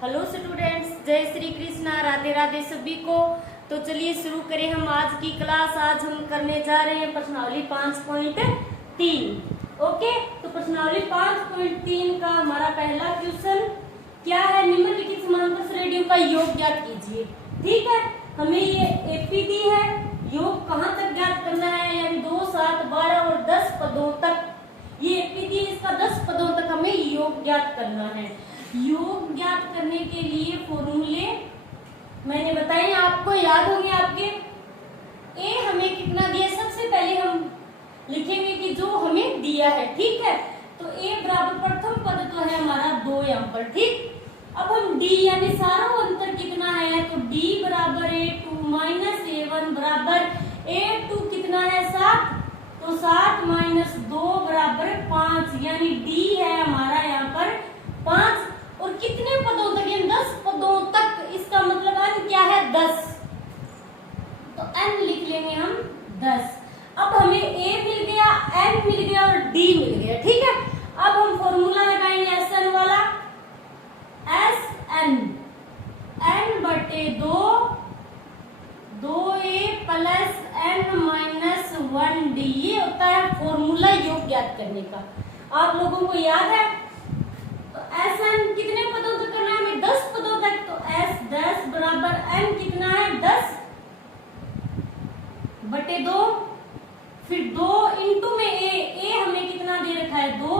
Hello students, जय श्री कृष्णा, राधे राधे सभी को। तो चलिए शुरू करें हम आज की क्लास। आज हम करने जा रहे हैं प्रश्नावली 5.3। ओके, तो प्रश्नावली 5.3 का हमारा पहला क्वेश्चन क्या है? निम्नलिखित समांतर श्रेणियों का योग ज्ञात कीजिए। ठीक है, हमें ये एपीडी है, योग कहाँ तक ज्ञात करना है, यानी 2, 7, 12 और 10 पदों तक। ये एपीडी, इसका 10 पदों तक हमें योग ज्ञात करना है। योग ज्ञात करने के लिए फॉर्मूले मैंने बताए, आपको याद होंगे आपके। ए हमें कितना दिया, सबसे पहले हम लिखेंगे कि जो हमें दिया है। ठीक है, तो ए बराबर प्रथम पद तो है हमारा 2 यहाँ पर। ठीक, अब हम डी यानी सारा अंतर कितना है, तो डी बराबर A2 माइनस A1 बराबर A2 कितना है 7, तो 7 माइनस 2 बराबर 5, यानी डी है हमारा यहाँ पर 5। और कितने पदों तक, यानी 10 पदों तक, इसका मतलब n क्या है 10, तो n लिख लेंगे हम 10। अब हमें a मिल गया, n मिल गया और d मिल गया। ठीक है, अब हम फॉर्मूला लगाएंगे Sn वाला, Sn n बटे 2 2a plus n minus 1d, ये होता है फॉर्मूला योग ज्ञात करने का। आप लोगों को याद है? तो Sn कितने पदों तक करना है हमें, 10 पदों तक। तो S 10 बराबर n कितना है 10 बटे 2, फिर 2 इंटू में a हमें कितना दे रखा है 2,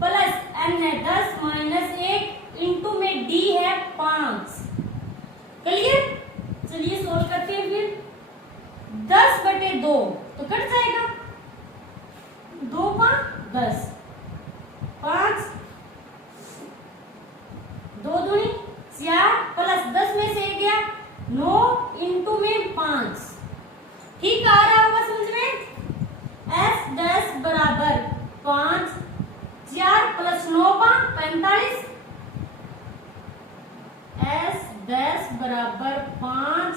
प्लस n है 10 माइनस 1 इंटू में d है 5। क्लियर? चलिए सोल्व करते हैं। फिर 10 बटे 2 तो कट जाएगा, 2 का 10, 5 2 दूनी 4 प्लस 10 में से गया 9 इंटू में 5। ठीक आ रहा होगा समझ में? S 10 बराबर 5, 4 प्लस 9 का 45। S 10 बराबर 5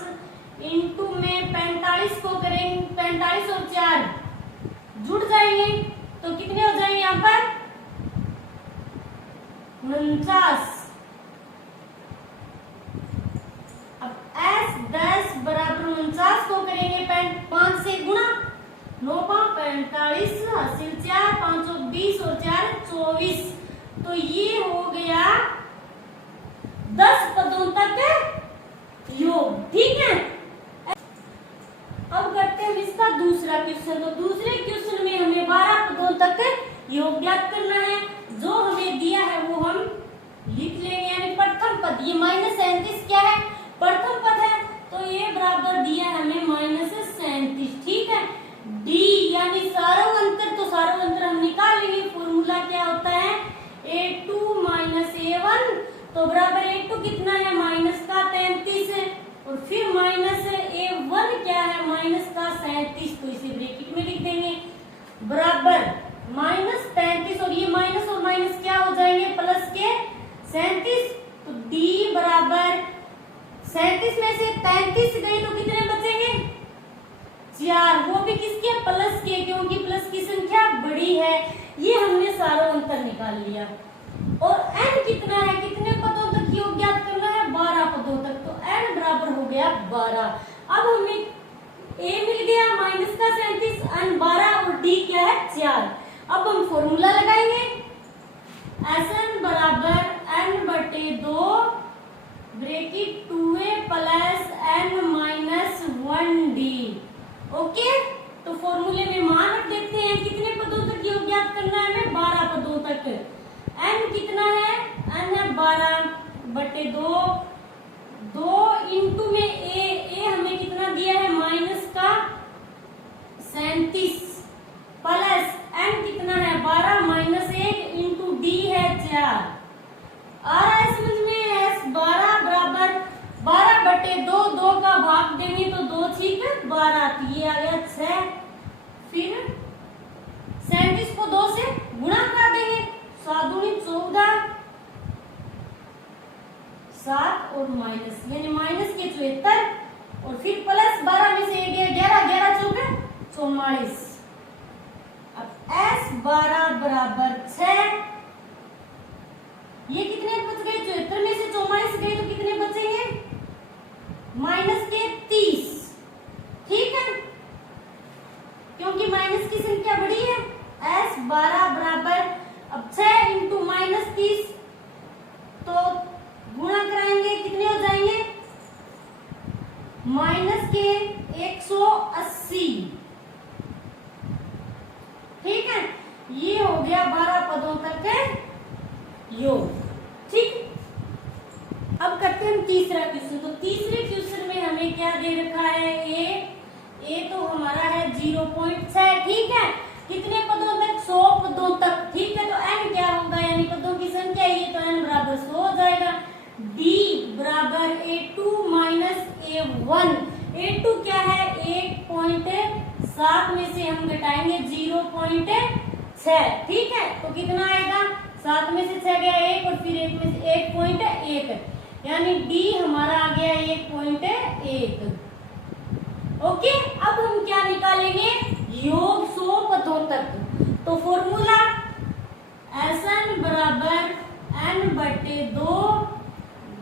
इंटू में 45 को करेंगे, 45 और 4 जुड़ जाएंगे तो कितने हो जाएंगे यहाँ पर 49। S 10 बराबर 49 को करेंगे 5 से गुणा, 9 का 45 हासिल 4, 5 और 20 और 4 24। तो ये हो गया 10 पदों तक योग। ठीक है, अब करते हैं इसका दूसरा क्वेश्चन। तो दूसरे क्वेश्चन में हमें 12 पदों तक योग ज्ञात करना है। जो हमें दिया है वो हम लिख लेंगे, यानी प्रथम पद, ये माइनस 37 क्या है, प्रथम पद है, तो ये बराबर दिया है हमें माइनस 37। ठीक है, d यानी सारों अंतर, तो सारों अंतर हम निकाल लेंगे। फॉर्मूला क्या होता है A2 माइनस A1, तो बराबर A2 कितना है माइनस का 33 है, और फिर माइनस A1 क्या है माइनस का 37, तो इसे ब्रैकेट में लिख देंगे बराबर माइनस 33, और ये माइनस और माइनस क्या हो जाएंगे प्लस के 37। तो d बराबर 37 में से 33 गए तो कितने बचेंगे 4, वो भी किसके प्लस के, क्योंकि प्लस की संख्या बड़ी है। ये हमने सारा अंतर निकाल लिया। और n कितना है, कितने पदों तक योग ज्ञात करना है 12 पदों तक, तो n बराबर हो गया 12। अब हमें a मिल गया माइनस का 37, n 12 और d क्या है 4। अब हम फॉर्मूला लगाएंगे Sn बराबर n बटे 2 bracket 2a plus n minus 1d। Okay, तो फॉर्मूले में मान रख देते हैं, कितने पदों तक योग ज्ञात करना है हमें 12 पदों तक। n कितना है, n है 12 बटे 2, 2 इंटू में a हमें कितना दिया है माइनस का 37, प्लस n कितना है 12 माइनस 1 इंटू d है 4। आ रहा है समझ में? S 12 बराबर 12 बटे 2, 2 का भाग देंगे तो 2 ठीक है 12, तो ये आ गया 6। फिर 37 को 2 से गुणा कर देंगे, 7 दूनी 14, 7 और माइनस यानी माइनस के 74, और फिर प्लस 12 में से 11, 11 चौके 44। अब S 12 बराबर 6, ये कितने बच गए 74 में से 44 माइनस के 180। ठीक है, ये हो गया 12 पदों तक योग। ठीक, अब करते हैं हम तीसरा क्वेश्चन। तो तीसरे क्वेश्चन में हमें क्या दे रखा है, ए तो हमारा है 0.6। ठीक है, कितने पदों तक, 100 पदों तक। ठीक है, तो n क्या होगा, यानी पदों की संख्या, ये तो n बराबर 100 हो जाएगा। d बराबर a2 माइनस a1। a2 क्या है, 1.7 में से हम घटाएंगे 0.6। ठीक है, तो कितना आएगा, 7 में से 6 गया 1 और फिर 1 में से 1.1, यानी d हमारा आ गया 1.1। ओके, अब हम क्या निकालेंगे, योग 100 पदों तक। तो फॉर्मूला Sn बराबर n बटे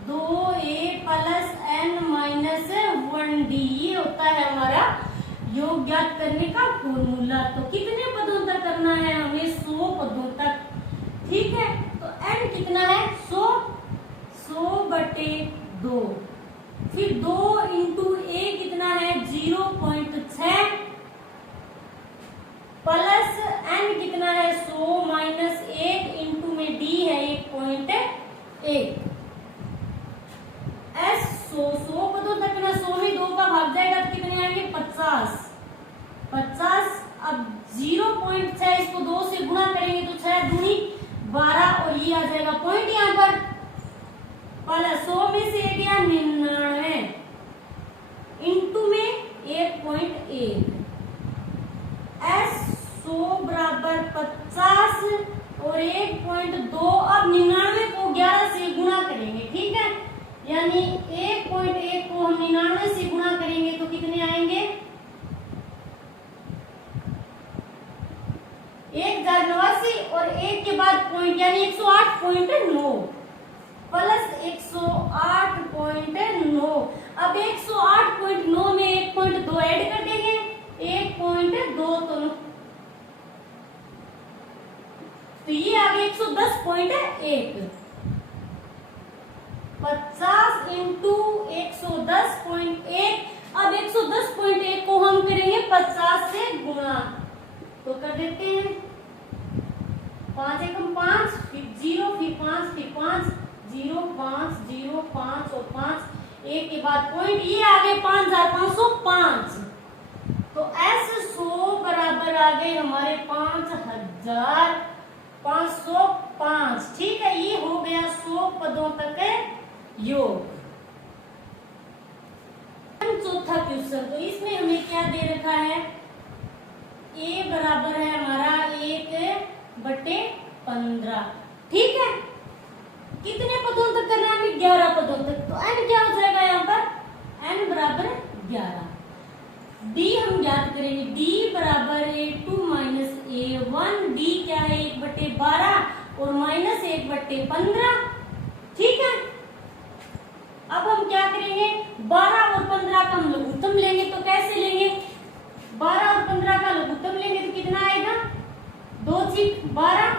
2a plus n minus 1d, ये होता है हमारा योग ज्ञात करने का फॉर्मूला। तो कितने पदों तक करना है हमें, 100 पदों तक। ठीक है, तो n कितना है, 100 बटे 2, फिर 2 इंटू a कितना है 0.6 प्लस n कितना है 100 माइनस 1 इंटू में d है 1.1। s 100 पदों तक ना, 100 में 2 का भाग जाएगा तो कितने आएंगे 50। अब 0.6 इसको 2 से गुणा करेंगे तो 6 दूनी 12 और ये आ जाएगा पॉइंट यहाँ पर, प्लस 100 में से गया 99 इंटू में 1.1। s 100 बराबर 50 और 1.2। अब 99 को 11 से गुणा करेंगे। ठीक है, यानी 1.1 को हम 99 से गुणा करेंगे तो कितने आएंगे, 1089 और 1 के बाद पॉइंट यानी 108.9 प्लस 108.9। अब 108.9 में 1.2 ऐड कर देंगे, 1.2 तो ये आ गया 110.1। 50 इंटू 110.1। अब 110.1 को हम करेंगे 50 से गुणा, तो कर देते हैं 5 एकम 5, फिर 0, फिर 5, फिर 5, 0 5 0 5 और 5, 1 के बाद पॉइंट, ये आ गए 5505। तो s 100 बराबर आ गए हमारे 5505। ठीक है, ये हो गया 100 पदों तक योग। चौथा क्वेश्चन, तो इसमें हमें क्या दे रखा है, a बराबर है हमारा 1/15। ठीक है, कितने पदों तक करना है हमें, 11 पदों तक। तो n क्या हो जाएगा यहाँ पर, n बराबर 11। d हम ज्ञात करेंगे, d बराबर a2 माइनस a1। d क्या है 1/12 और माइनस 1/15। ठीक है, अब हम क्या करेंगे, 12 और 15 का हम लघुत्तम लेंगे। तो कैसे लेंगे, 12 और 15 का लघुत्तम लेंगे तो कितना आएगा, 2 6 12,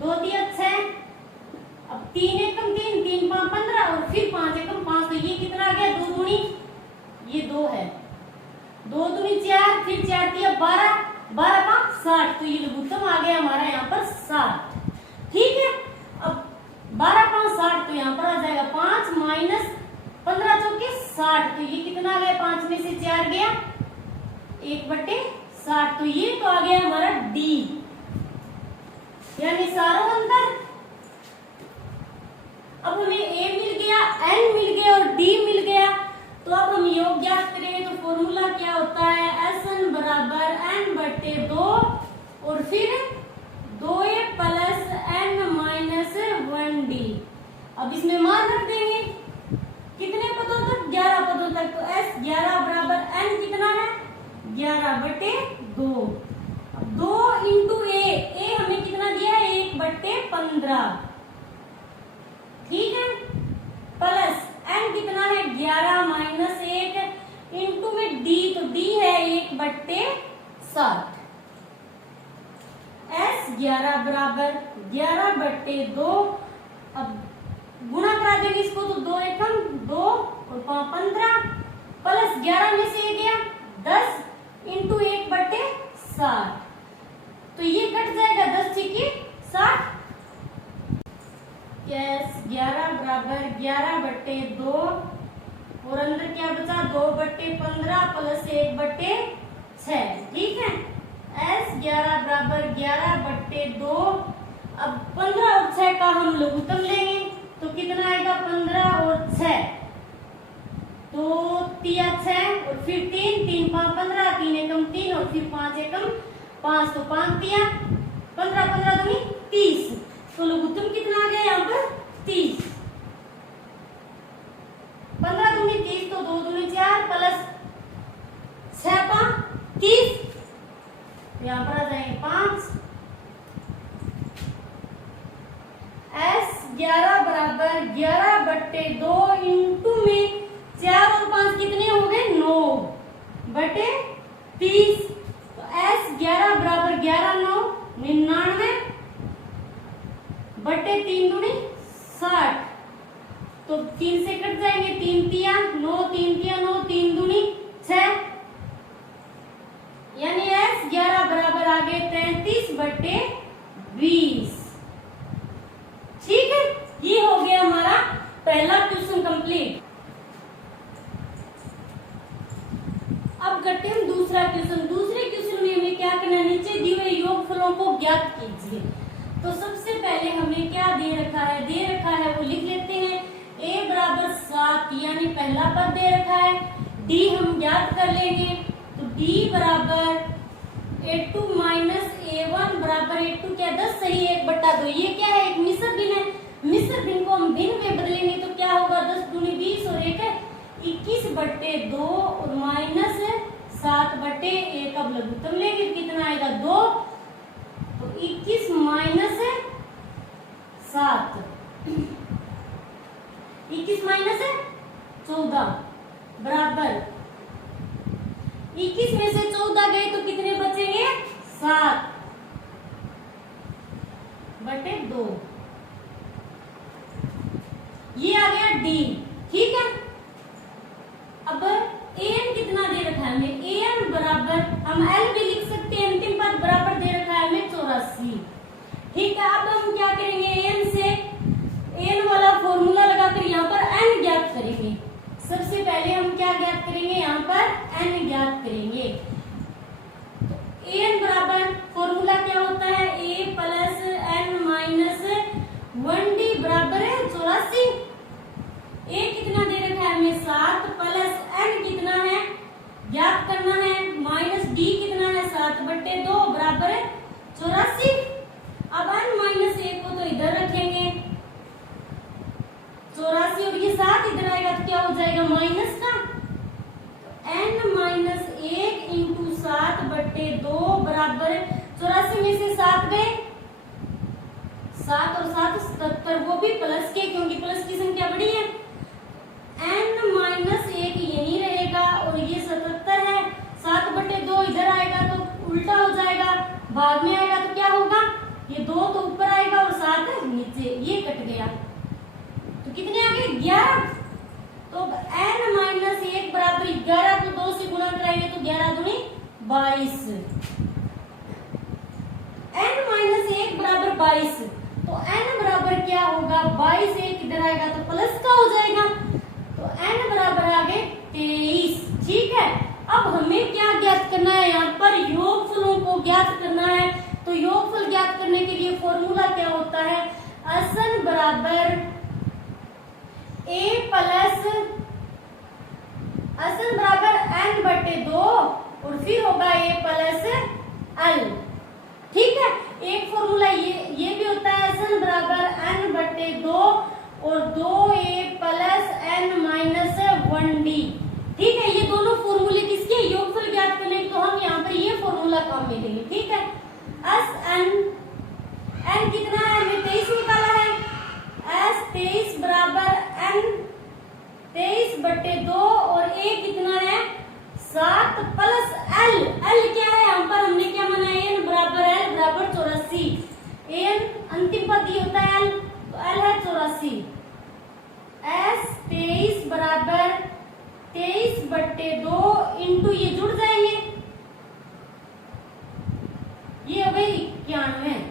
2 दिया 6, अब 3 एकम 3, 3 5 15 और फिर 5 एकम 5, तो ये कितना आ गया, 2 दूनी, ये 2 है, 2 दूनी 4, फिर 4 दिया 12, 12 5 60, तो ये लघुत्तम आ गया हमारा यहाँ पर 60। ठीक है, अब 12 5 60, तो यहाँ पर आ जाएगा 5 माइनस 15 चौके 60, तो ये कितना आ गया, 5 में से 4 गया 1/60, तो ये तो आ गया हमारा d, यानी सारों अंतर। अब हमें a मिल गया, n मिल गया और d मिल गया। तो अब हम योग ज्ञात करेंगे, तो फॉर्मूला क्या होता है, Sn बराबर n/2 और फिर 2a plus n minus 1d। अब इसमें मान रख देंगे, कितने पदों तक, 11 पदों तक। तो s 11 बराबर n कितना है, 11/2। 2 इंटू a हमें कितना दिया है, 1/15। ठीक है, प्लस n कितना है, 11 माइनस 1 इंटू में d, तो d है 1/60। s 11 बराबर 11/2 अब गुणा करा देंगे इसको तो 2 एकम 2 और 15 प्लस 11 में से ये गया 10 इंटू 1/60, तो ये कट जाएगा 10 छीके 60। 11 बराबर 11/2 और अंदर क्या बचा 2/15 प्लस 1/6, ठीक है। S 11 बराबर 11/2। अब 15 और 6 का हम लघुत्तम लेंगे तो कितना आएगा 15 और 6, तो 3 6 और फिर 3 3 5 15, 3 एकम 3 और फिर 5 एकम 5, तो 5 3 15 15 दूनी 30, तो लघुत्तम कितना आ गया यहाँ पर 30। 15 दूनी 30 तो 2 दूनी 4 प्लस 6 5 30, यहाँ पर आ जाएंगे 5। S 11 बराबर 11/2 इंटू में 4 और 5 कितने हो गए 9/30, तो S 11 बराबर 11 9 99 बटे 3 दूनी 60, तो 3 से कट जाएंगे 3 तिया 9 3 तिया 9 3 दूनी 6, यानी S 11 बराबर आ गए 33/20। ठीक है, ये हो गया हमारा पहला क्वेश्चन कंप्लीट। अब करते हैं दूसरा क्वेश्चन। दूसरे क्वेश्चन में हमें क्या करना है, नीचे दिए हुए योगफलों को ज्ञात कीजिए। तो सबसे पहले हमें क्या दे रखा है वो लिख लेते हैं। a बराबर 7 यानी पहला पद दे रखा है। d हम ज्ञात कर लेंगे, तो d बराबर a2 माइनस a1 बराबर a2 क्या 10 सही 1/2। ये क्या है, एक मिश्र भिन्न है। मिश्र भिन्न को हम भिन्न में बदलेंगे तो क्या होगा 10 दूनी 20 और 1 21/2 और माइनस 7/1। अब लघुत्तम लेंगे कितना आएगा 2, तो 21 माइनस 7 21 माइनस 14 बराबर 21 में से 14 गए तो कितने बचेंगे 7/2। ये आ गया D, ठीक है। अब an कितना दे रखा है हमें, an बराबर हम l भी लिख सकते हैं, अंतिम पद बराबर दे रखा है हमें 84, ठीक है। अब हम क्या करेंगे, an से n वाला फॉर्मूला लगाकर यहाँ पर n ज्ञात करेंगे। सबसे पहले हम क्या ज्ञात करेंगे, यहाँ पर n ज्ञात करेंगे। तो an बराबर फॉर्मूला क्या होता है, a plus n minus 1d बराबर है 84। a कितना दे रखा है हमें 7 प्लस n कितना है ज्ञात करना है, माइनस d कितना है 7/2 बराबर है 84। अब n माइनस 1 को तो इधर रखेंगे 84 और ये 7 इधर आएगा तो क्या हो जाएगा माइनस का, n माइनस 1 इंटू 7/2 बराबर 84 में से 7 गए 7 और 7 77, वो भी प्लस के क्योंकि प्लस की संख्या बड़ी है। n माइनस 1 यही रहेगा और ये 77 है, 7/2 इधर आएगा तो उल्टा हो जाएगा, भाग में आएगा तो क्या होगा, ये 2 तो ऊपर आएगा और 7 नीचे, ये कट गया तो कितने आ गए 11। तो n माइनस 1 बराबर 11 को 2 से गुणा कराएंगे तो 11 दूनी 22। n माइनस 1 बराबर 22, तो n बराबर क्या होगा 22, 1 इधर आएगा तो प्लस का हो जाएगा, तो n बराबर आ गए 23, ठीक है। अब हमें क्या ज्ञात करना है, यहाँ पर योगफलों को ज्ञात करना है। तो योगफल ज्ञात करने के लिए फॉर्मूला क्या होता है, असन बराबर a प्लस असन बराबर n/2 और फिर होगा a प्लस l, ठीक है। एक फॉर्मूला ये भी होता है असन बराबर n/2 और 2a plus n minus 1d, ठीक है। ये दोनों फॉर्मूले किसके, योगफल ज्ञात करने के, तो हम यहाँ पर ये फॉर्मूला काम में लेंगे, ठीक है। n कितना है हमें 23 निकाला है, s 23 बराबर n 23/2 और a कितना है 7 प्लस l क्या है, यहाँ पर हमने क्या माना है n बराबर l बराबर 84, n अंतिम पद ये होता है l, तो L है 84, S 23 बराबर 23/2 इंटू ये जुड़ जाएंगे, ये हो गई 91।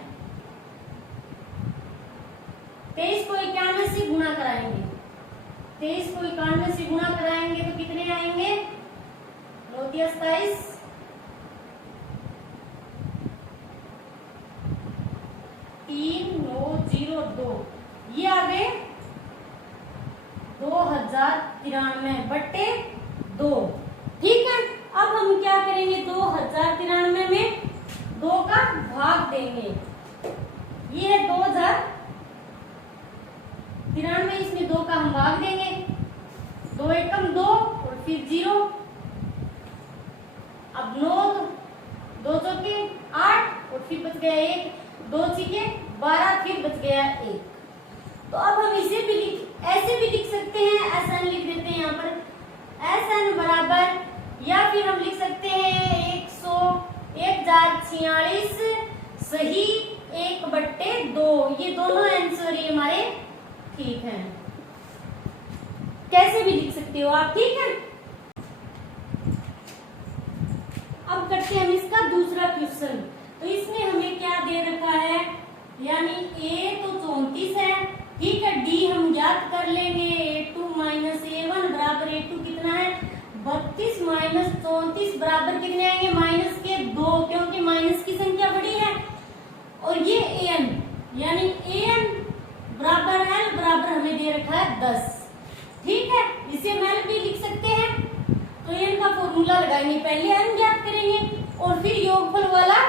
23 को 91 से गुणा कराएंगे, 23 को 91 से गुणा कराएंगे तो कितने आएंगे? 9 27, 3902, ये आ गए 2093/2। ठीक है, अब हम क्या करेंगे? 2093 में 2 का भाग देंगे, ये है 2093, इसमें 2 का हम भाग देंगे, 2 एकम 2 और फिर 0। अब 9 2 चौके 8 और फिर बच गया 1, 2 छीके 12, फिर बच गया 1। तो अब हम इसे भी ऐसे भी लिख सकते हैं, SN लिख देते हैं यहाँ पर, SN बराबर, या फिर हम लिख सकते हैं 1046 सही 1/2। ये दोनों आंसर ये हमारे ठीक हैं, कैसे भी लिख सकते हो आप। ठीक है, अब करते हैं हम इसका दूसरा क्वेश्चन। तो इसमें हमें क्या दे रखा है, यानी A तो 34 है, ठीक है, D हम ज्ञात कर लेंगे, A2 माइनस A1 बराबर A2 कितना है? 32 माइनस 34 बराबर कितने आएंगे? माइनस के 2, क्योंकि माइनस की संख्या बड़ी है। और ये AN, यानी AN बराबर L बराबर हमें दे रखा है 10। ठीक है, इसे हम L भी लिख सकते हैं। तो N का फॉर्मूला लगाएंगे, पहले N ज्ञात करेंगे और फिर योगफल वाला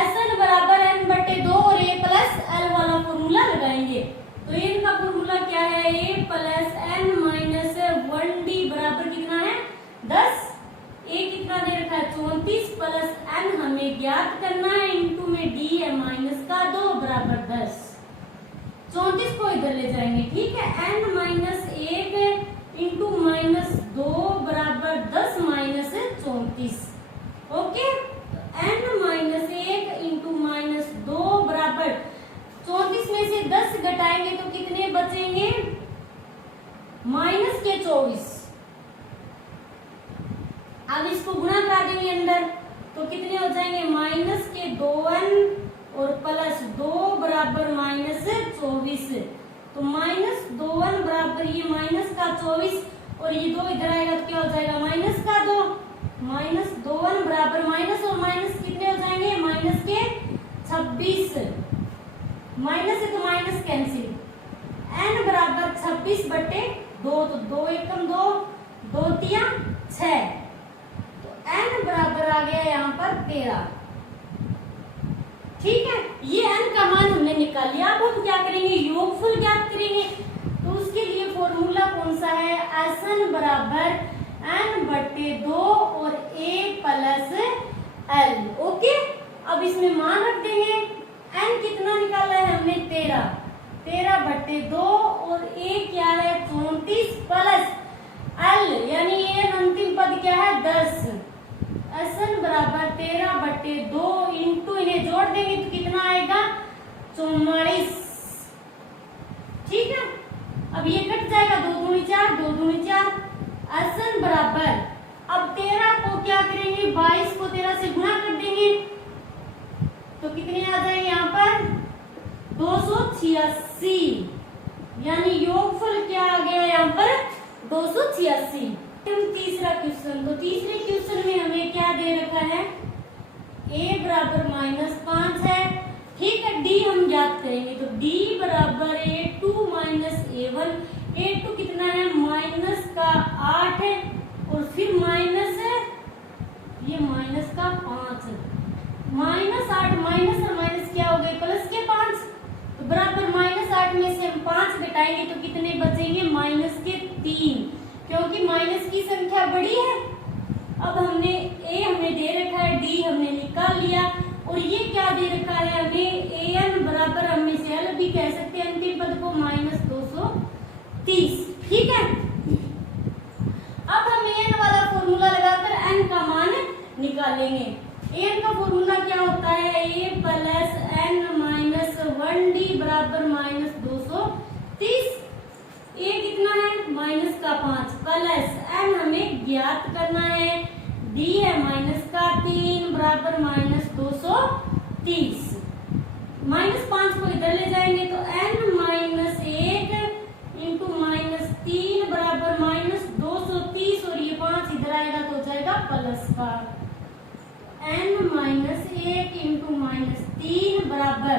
SN बराबर N/2 और A प्लस L वाला फॉर्मूला लगाएंगे। तो N का फॉर्मूला क्या है? A plus N minus 1D बराबर कितना है? 10। A कितना दे रखा है? 34 प्लस N हमें ज्ञात करना है, इंटू में D है माइनस का 2 बराबर 10। 34 को इधर ले जाएंगे, ठीक है, N माइनस 1 इंटू माइनस 2 बराबर 10 minus 34। Okay, N minus 1 into minus 2 बराबर 34 में से 10 घटाएंगे तो कितने बचेंगे? माइनस के 24। अब इसको गुणा करा देंगे अंदर, तो कितने हो जाएंगे? माइनस के 2n और प्लस 2 बराबर माइनस 24। तो माइनस 2n बराबर ये माइनस का 24 और ये 2 इधर आएगा तो क्या हो जाएगा? माइनस का 2। माइनस 2n बराबर माइनस और माइनस कितने हो जाएंगे? माइनस के 26। माइनस है तो माइनस कैंसिल। n बराबर 26/2, तो 2 एकम 2, 2 तिया 6, तो n बराबर आ गया यहाँ पर 13। ठीक है, ये n का मान हमने निकाल लिया। अब हम क्या करेंगे? योगफल ज्ञात करेंगे। तो उसके लिए फॉर्मूला कौन सा है? SN बराबर N/2 और A प्लस L। ओके, अब इसमें मान रख देंगे। n कितना निकाला है हमने? 13, 13/2 और A क्या है? 34 प्लस L, यानी ये अंतिम पद क्या है? 10। SN बराबर 13/2 इंटू इन्हें जोड़ देंगे तो कितना आएगा? 44। ठीक है, अब ये कट जाएगा, 2 दूनी 4, 2 दूनी 4। SN बराबर, अब 13 को क्या करेंगे? 22 को 13 से गुणा कर देंगे तो कितने आ जाएंगे यहाँ पर? 286, यानी योगफल क्या आ गया यहाँ पर? 286। तीसरा क्वेश्चन, तो तीसरे क्वेश्चन में हमें क्या दे रखा है? A बराबर -5 है, ठीक है, D हम ज्ञात करेंगे। तो D बराबर A2 माइनस A1। A2 कितना है? माइनस का 8 है और फिर माइनस है ये माइनस का 5। -8 माइनस और माइनस क्या हो गए? प्लस के 5। तो बराबर -8 में से हम 5 घटाएंगे तो कितने बचेंगे? माइनस के 3, क्योंकि माइनस की संख्या बड़ी है। अब हमने A हमें दे रखा है, D हमने निकाल लिया और ये क्या दे रखा है हमें? AN बराबर हम इसे L भी कह सकते हैं अंतिम पद को, -230। ठीक है, अब हम AN वाला फॉर्मूला लगाकर N का मान निकालेंगे। AN का फॉर्मूला क्या होता है? A plus N minus 1 1d बराबर -230। ए कितना है -5 प्लस n हमें ज्ञात करना है, d है -3 बराबर -230। -5 को इधर ले जाएंगे तो n -1 इंटू -3 बराबर -230 और ये 5 इधर आएगा तो हो जाएगा प्लस का। n-1 इंटू -3 बराबर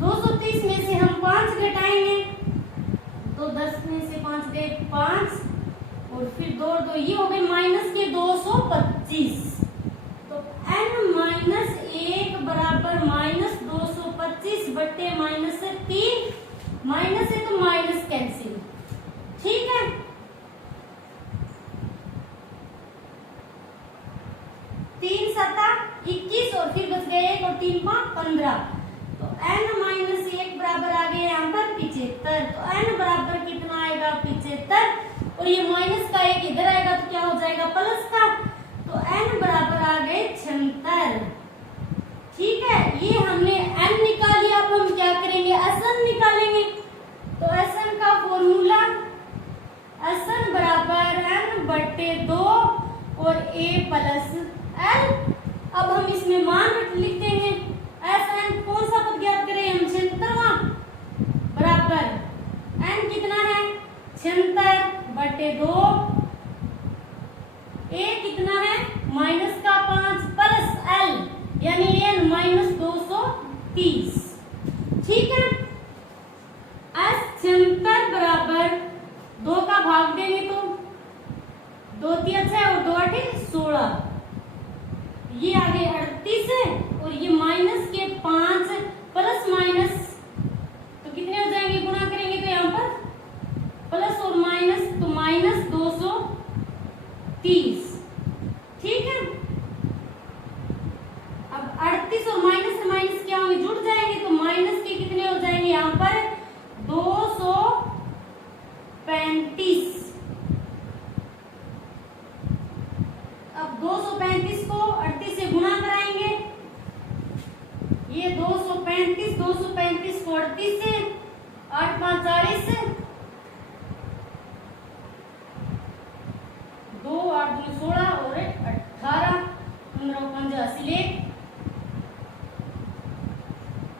230 में से हम 5 घटाएंगे तो 10 में से 5 गए 5 और फिर 2 2 ये हो गए माइनस के 225। तो n-1 बराबर -225 बट्टे -3, माइनस है तो माइनस कैंसिल, ठीक है। तीन सता 21 और फिर बच गए 1 और 3 5 15। तो n-1 बराबर आ गया यहाँ पर 75। तो n बराबर कितना आएगा 75 और ये माइनस का 1 इधर आएगा तो क्या हो जाएगा प्लस का। तो n बराबर आ गए 76, ठीक है। ये हमने n निकाल लिया। अब हम क्या करेंगे Sn निकालेंगे। तो Sn का फॉर्मूला Sn बराबर n बट्टे 2 और a प्लस l। अब हम इसमें मान लिख देंगे। Sn कौन सा पद ज्ञात करें हम 76वां बराबर n कितना है 76 बटे 2, a कितना है -5 प्लस l यानी n -230, ठीक है। s 76 बराबर 2 का भाग देंगे तो 2 3 6 और 2 8 16, ये आ गए 38 और ये माइनस के 5 प्लस माइनस तो कितने हो जाएंगे, गुणा करेंगे तो यहाँ पर प्लस और माइनस तो -230, ठीक है। अब 38 और माइनस से माइनस क्या होंगे जुड़ जाएंगे तो माइनस के कितने हो जाएंगे यहाँ पर 235। अब 235 को 38 से गुणा कराएंगे, ये 235 को 38 से 8 5 40 2 8 2 16 और 18 15 5 80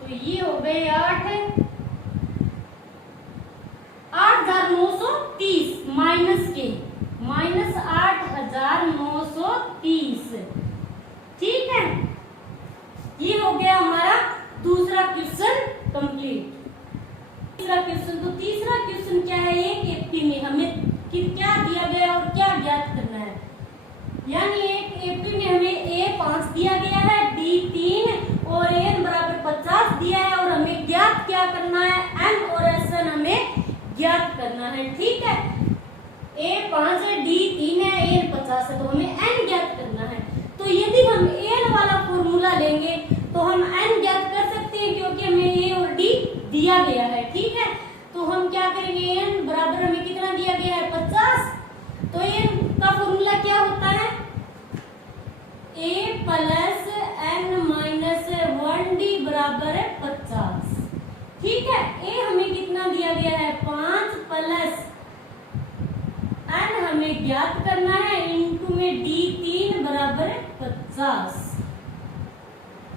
तो ये हो गए 8,930 माइनस के -8,930, ठीक है। ये हो गया हमारा दूसरा क्वेश्चन कंप्लीट। तीसरा क्वेश्चन, तो तीसरा क्वेश्चन क्या है, एक एपी में हमें क्या दिया गया और क्या ज्ञात करना है। यानी एक एपी में हमें a 5 दिया गया है, b 3 और n बराबर 50 दिया है और हमें ज्ञात क्या करना है, n और Sn हमें ज्ञात करना है, ठीक है। a 5 है, d 3 है, n 50 है तो हमें n ज्ञात करना है। तो यदि हम n वाला फॉर्मूला लेंगे तो हम n ज्ञात कर सकते हैं क्योंकि हमें a और d दिया गया है, ठीक है। तो हम क्या करेंगे, n बराबर हमें कितना दिया गया है 50। तो n का फॉर्मूला क्या होता है a plus n minus 1d बराबर है 50, ठीक है। a हमें कितना दिया गया है 5 प्लस n हमें ज्ञात करना है इनटू में d 3 बराबर 50।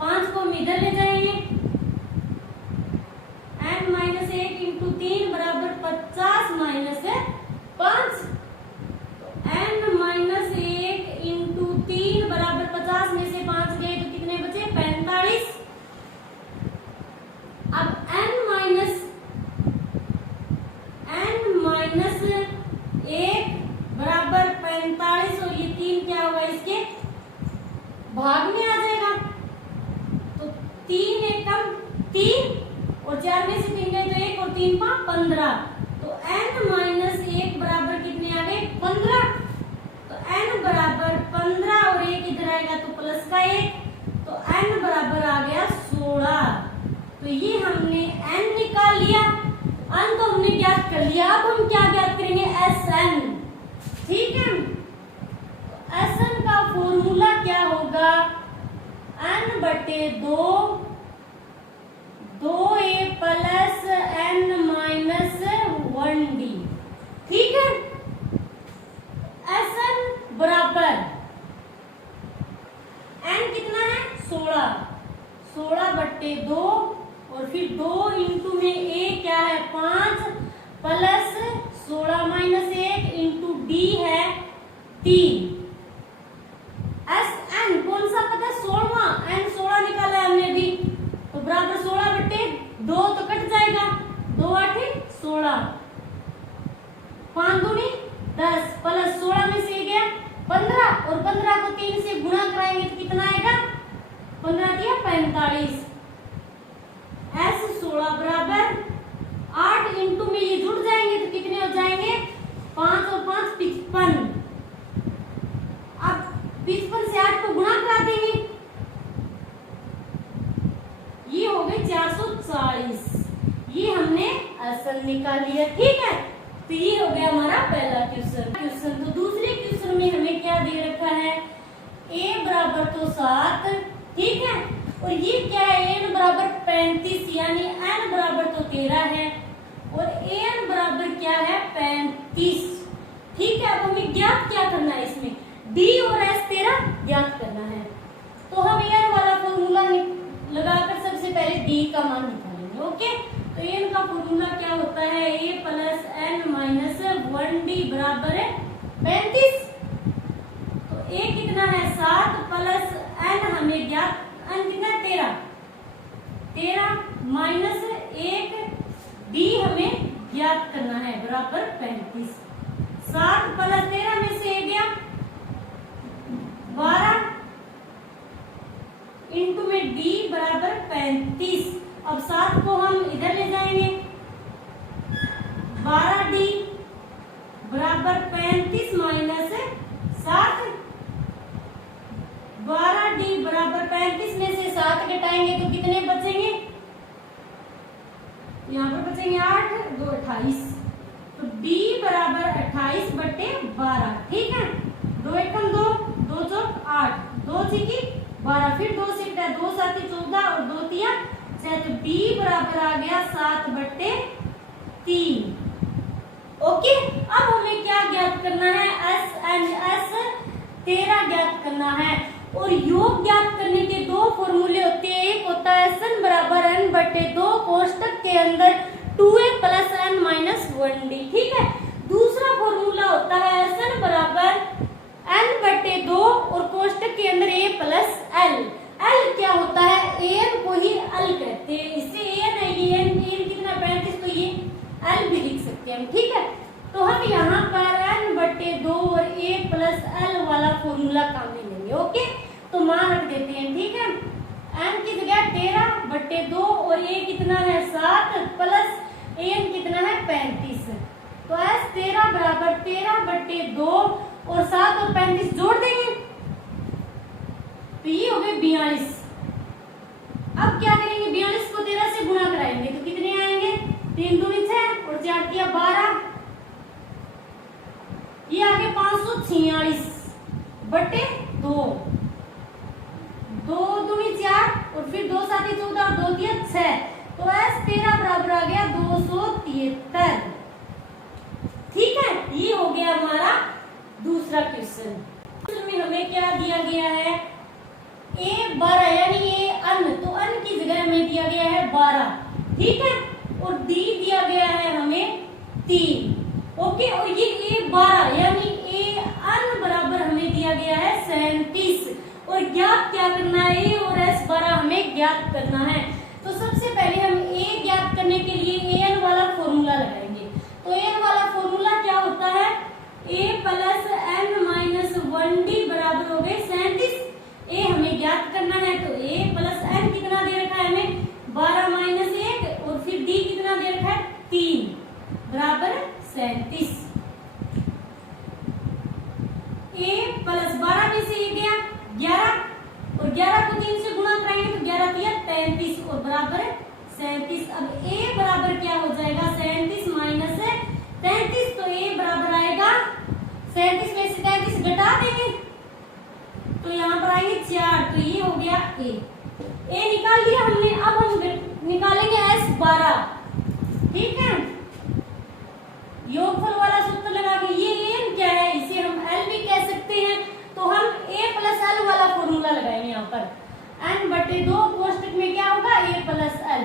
5 को हम इधर ले जाएंगे, n माइनस 1 इंटू 3 बराबर 50 माइनस 5। तो n माइनस 1 इंटू 3 बराबर 50 में से 5 गए तो कितने बचे 45। अब n माइनस 1 बराबर 45 और ये 3 क्या होगा इसके भाग में आ जाएगा। तो 3 एकम 3 और 4 में से 3 गए तो 1 और 3 5 15। तो n माइनस 1 बराबर कितने आ गए 15। तो n बराबर 15 और 1 इधर आएगा तो प्लस का 1 तो n बराबर आ गया 16। तो ये हमने n निकाल लिया, n तो हमने ज्ञात कर लिया। अब हम क्या ज्ञात करेंगे Sn, ठीक है। तो Sn का फॉर्मूला क्या होगा n बटे 2 2a फिर 2 इंटू में ए क्या है 5 प्लस 16 माइनस 1 इंटू डी है 3। एस एन कौन सा पता है 16वां, एन 16 निकाला है हमने भी, तो बराबर 16 बटे 2 तो कट जाएगा, 2 8 16, 5 दूनी 10 प्लस 16 में से गया 15 और 15 को 3 से गुणा कराएंगे तो कितना आएगा 15 दिया 45। एस 16 बराबर 8 इंटू में ये जुड़ जाएंगे तो कितने हो जाएंगे 5 और 5 55। अब 55 से 8 को गुणा करा देंगे, ये हो गए 440। ये हमने आंसर निकाल लिया, ठीक है। तो ये हो गया हमारा पहला क्वेश्चन। तो दूसरे क्वेश्चन में हमें क्या दे रखा है a बराबर तो 7, ठीक है, और ये क्या है n बराबर 35 यानी n बराबर तो 13 है और an बराबर क्या है 35, ठीक है। अब हमें ज्ञात क्या करना है, इसमें d और s 13 ज्ञात करना है। तो हम n वाला फॉर्मूला लगाकर सबसे पहले d का मान निकालेंगे, ओके। तो n का फॉर्मूला क्या होता है a plus n minus 1d बराबर है 35। तो a कितना है 7 प्लस n हमें ज्ञात, n कितना है 13 माइनस 1 d हमें ज्ञात करना है बराबर 35। 7 प्लस 13 में से गया 12 इंटू में d बराबर 35। अब 7 को हम इधर ले जाएंगे, 12d बराबर 35 माइनस 7, 12d बराबर 35 में से 7 घटाएंगे तो कितने बचेंगे, यहाँ पर बचेंगे 8, 2 28। तो d बराबर 28 बटे 12, ठीक है। 2 एकम 2, 2 चौक 8, 2 छिकी 12, फिर 2 से 2 साथी 14 और 2 तिया 6, तो d बराबर आ गया 7 बटे 3, ओके। अब हमें क्या ज्ञात करना है s एंड s 13 ज्ञात करना है और योग ज्ञात करने के दो फॉर्मूले होते हैं, एक होता है सन बराबर n बटे 2 कोष्टक के अंदर 2a plus n minus 1d, ठीक है। दूसरा फॉर्मूला होता है सन बराबर n बटे 2 और कोष्टक के अंदर a प्लस l। l क्या होता है an को ही l कहते हैं, इससे an है ये n कितना 35, तो ये l भी लिख सकते हैं हम, ठीक है। तो हम यहाँ पर n बटे 2 और a प्लस l वाला फॉर्मूला काम में लेंगे, ओके। तो मान रख देते हैं, ठीक है। n की जगह 13 बटे 2 और a कितना है 7 प्लस an कितना है 35। तो s 13 बराबर 13 बटे 2 और 7 और 35 जोड़ देंगे तो ये हो गए 42। अब क्या करेंगे 42 को 13 से गुणा कराएंगे तो कितने आएंगे 3 दूनी 6 और 4 दिया 12, ये आगे 546 बटे 2, 2 दूनी 4 और फिर 2 साथी 14 और 2 दिया 6, तो s 13 बराबर आ गया 273, ठीक है। ये हो गया हमारा दूसरा क्वेश्चन। में हमें क्या दिया गया है a 12 यानी ये अन्न, तो अन्न की जगह हमें दिया गया है 12, ठीक है, और d दिया गया है हमें 3, ओके। और ये a 12 यानी a अन्न बराबर हमें दिया गया है 37 और ज्ञात क्या करना है a और s 12 हमें ज्ञात करना है। तो सबसे पहले हम a ज्ञात करने के लिए an वाला फॉर्मूला लगाएंगे। तो an वाला फॉर्मूला क्या होता है a plus n minus 1d बराबर हो गए 37। a हमें ज्ञात करना है तो a प्लस n कितना दे रखा है हमें 12 माइनस 1 और फिर d कितना दे रखा है 3 बराबर 37। a प्लस 12 में से ये गया 11 और 11 को 3 से गुणा कराएंगे तो 11 दिया 33 और बराबर 37। अब a बराबर क्या हो जाएगा 37 माइनस 33, तो a बराबर आएगा 37 में से 33 घटा देंगे तो यहाँ पर आएंगे 4, तो ये हो गया a निकाल लिया हमने। अब हम निकालेंगे s 12, ठीक है। योगफल वाला सूत्र लगा के ये n क्या है इसे हम l भी कह सकते हैं, तो हम a प्लस l वाला फॉर्मूला लगाएंगे यहाँ पर n बटे 2 कोष्टक में क्या होगा a प्लस l,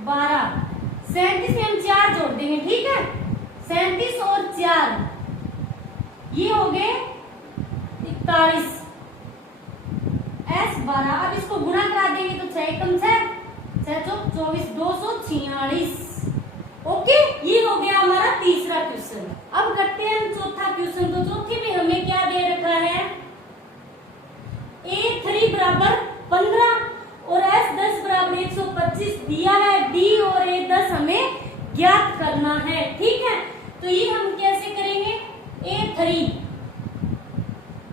12, 37 में हम 4 जोड़ देंगे, ठीक है, 37 और 4 ये हो गए 41, S12। अब इसको गुणा करा देंगे तो 6 एकम 6, 6 चौक 24, 246। ओके, ये हो गया हमारा तीसरा क्वेश्चन। अब करते हैं हम चौथा क्वेश्चन। तो चौथे में हमें क्या दे रखा है, A3 बराबर 15 और S10 बराबर 125 दिया है, D और A10 हमें ज्ञात करना है, ठीक है। तो ये हम कैसे करेंगे, A3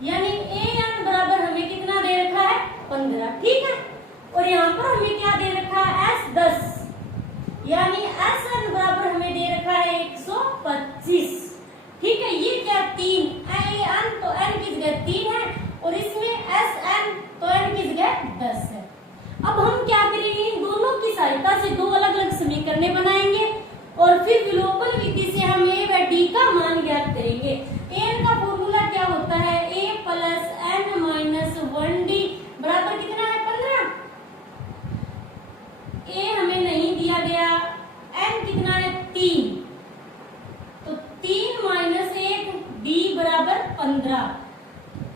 यानी AN बराबर हमें कितना दे रखा है 15, ठीक है, और यहाँ पर हमें क्या दे रखा है S10 यानी SN बराबर हमें दे रखा है 125, ठीक है। ये क्या 3 AN तो N की जगह 3 है और इसमें SN तो N की जगह 10 है। अब हम क्या करेंगे, इन दोनों की सहायता से दो अलग अलग समीकरण बनाएंगे और फिर विलोपन विधि से हम A व D का मान ज्ञात करेंगे। AN का फॉर्मूला क्या होता है, A plus N minus 1D बराबर कितना है 15। A हमें नहीं दिया गया, N कितना है 3, तो 3 माइनस 1 D बराबर 15।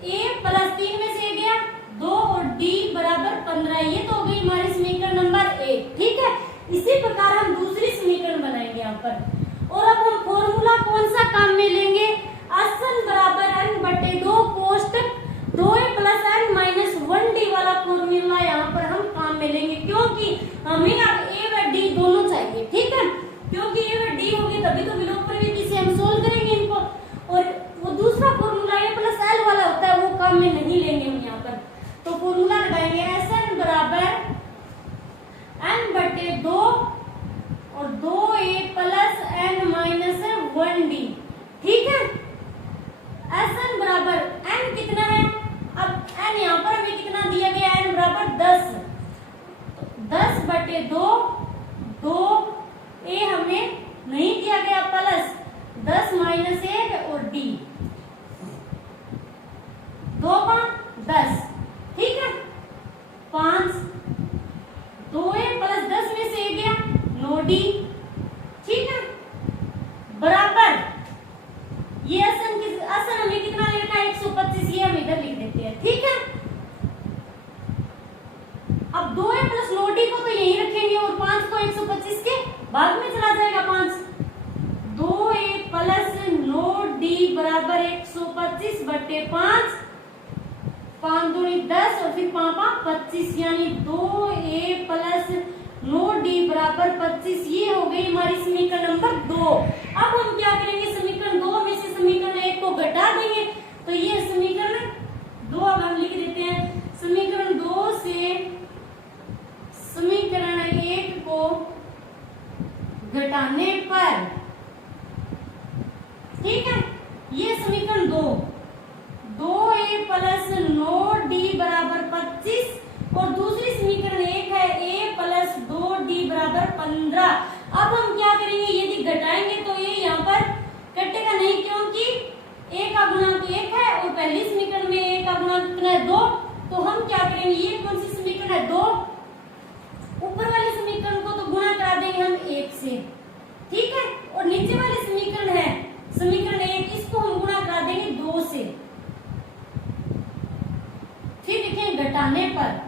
A प्लस 3 में से गया 2 और D बराबर 15, ये तो हो गई हमारी समीकरण नंबर 1, ठीक है। इसी प्रकार हम दूसरी समीकरण बनाएंगे यहाँ पर, और अब हम फॉर्मूला कौन सा काम में लेंगे, SN बराबर N बटे 2 कोष्टक 2A plus N minus 1D वाला फॉर्मूला यहाँ पर हम काम में लेंगे, क्योंकि हमें अब A व D दोनों चाहिए, ठीक है, क्योंकि A व D होगी तभी तो विलोपन विधि से हम सोल्व करेंगे इनको, और वो दूसरा फॉर्मूला A प्लस L वाला होता है वो काम में नहीं लेंगे हम यहाँ पर। तो फॉर्मूला लगाएंगे SN बराबर N बटे 2 और 2A plus N minus 1D, ठीक है। SN बराबर N कितना है, अब N यहाँ पर हमें कितना दिया गया, N बराबर 10, 10 बटे 2, 2A हमें नहीं दिया गया प्लस 10 माइनस 1 और D 2 का 10, ठीक है, 5, 2A प्लस 10 में से गया 9D, ठीक है, बराबर ये आसन हमें कितना लिखा है 125, ये हम इधर लिख देते हैं, ठीक है। अब 2A प्लस 9D को तो यही रखेंगे और 5 को 125 के भाग में चला जाएगा 5, 2A प्लस 9D बराबर 125 बटे 5, 5 दूनी 10 और फिर 5 25, यानी 2A प्लस 9D बराबर 25, ये हो गई हमारी समीकरण नंबर 2। अब हम क्या करेंगे, समीकरण 2 में से समीकरण 1 को घटा देंगे, तो ये समीकरण 2 अब हम लिख देते हैं, समीकरण 2 से समीकरण 1 को घटाने पर, ठीक है, ये समीकरण 2A प्लस 9D बराबर 25 और दूसरी समीकरण 1 है A प्लस 2D बराबर 15। अब हम क्या करेंगे, यदि घटाएंगे तो ये यहाँ पर कटेगा नहीं, क्योंकि A का गुणांक 1 है और पहली समीकरण में A का गुणांक कितना है 2, तो हम क्या करेंगे, ये कौन सी समीकरण है 2, ऊपर वाली समीकरण को तो गुणा करा देंगे हम 1 से, ठीक है, और नीचे वाली समीकरण है समीकरण 1, इसको हम गुणा करा देंगे 2 से, फिर लिखें घटाने पर,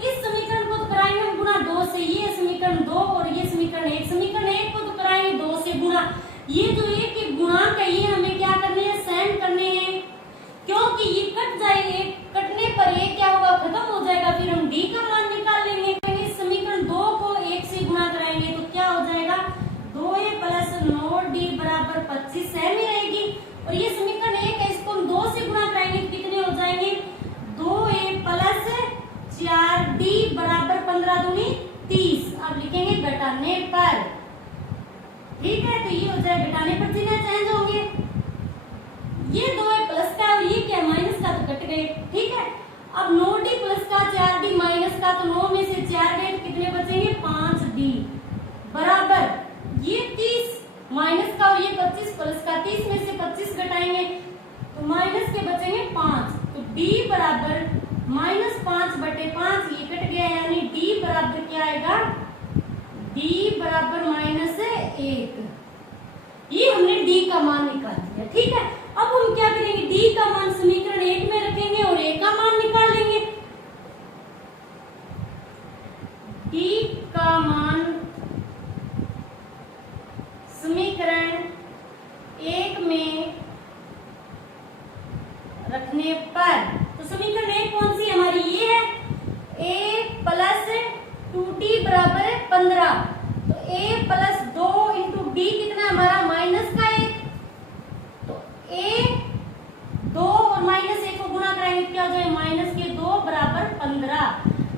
इस समीकरण को तो कराएंगे हम गुणा 2 से, ये समीकरण 2 और ये समीकरण 1, समीकरण 1 को तो कराएंगे 2 से गुणा, ये जो 1 के गुणांक है ये हमें क्या करने हैं, सेंड करने हैं, क्योंकि ये कट जाएंगे, कटने पर ये क्या होगा, खत्म हो जाएगा, फिर हम D का मान निकाल लेंगे। इस समीकरण 2 को 1 से गुणा कराएंगे तो क्या हो जाएगा, 2A प्लस 9D बराबर 25 सेम ही रहेगी, और ये समीकरण 1 है, इसको हम 2 से गुणा कराएंगे तो कितने हो जाएंगे, 2A प्लस 4D बराबर 15 दूनी 30। अब लिखेंगे घटाने पर, ठीक है, तो ये हो जाए घटाने पर चिन्ह चेंज होंगे, ये 2A प्लस का और ये क्या माइनस का तो कट गए, ठीक है। अब 9D प्लस का 4D माइनस का, तो 9 में से 4 गए तो कितने बचेंगे 5D बराबर ये 30 माइनस का और ये 25 प्लस का, 30 में से 25 घटाएंगे तो माइनस के बचेंगे 5, तो D बराबर -5/5 ये कट गया, यानी d बराबर क्या आएगा, d बराबर -1। ये हमने d का मान निकाल दिया। ठीक है, अब हम क्या करेंगे, d का मान समीकरण 1 में रखेंगे और a का मान निकाल लेंगे। d का मान समीकरण 1 में रखने पर, तो समीकरण 1 कौन सी हमारी, ये है a + 2t बराबर 15। तो a + 2 × d कितना है हमारा, -1। तो a 2 और -1 को गुणा कराएंगे क्या हो जाएगा, -2 बराबर 15।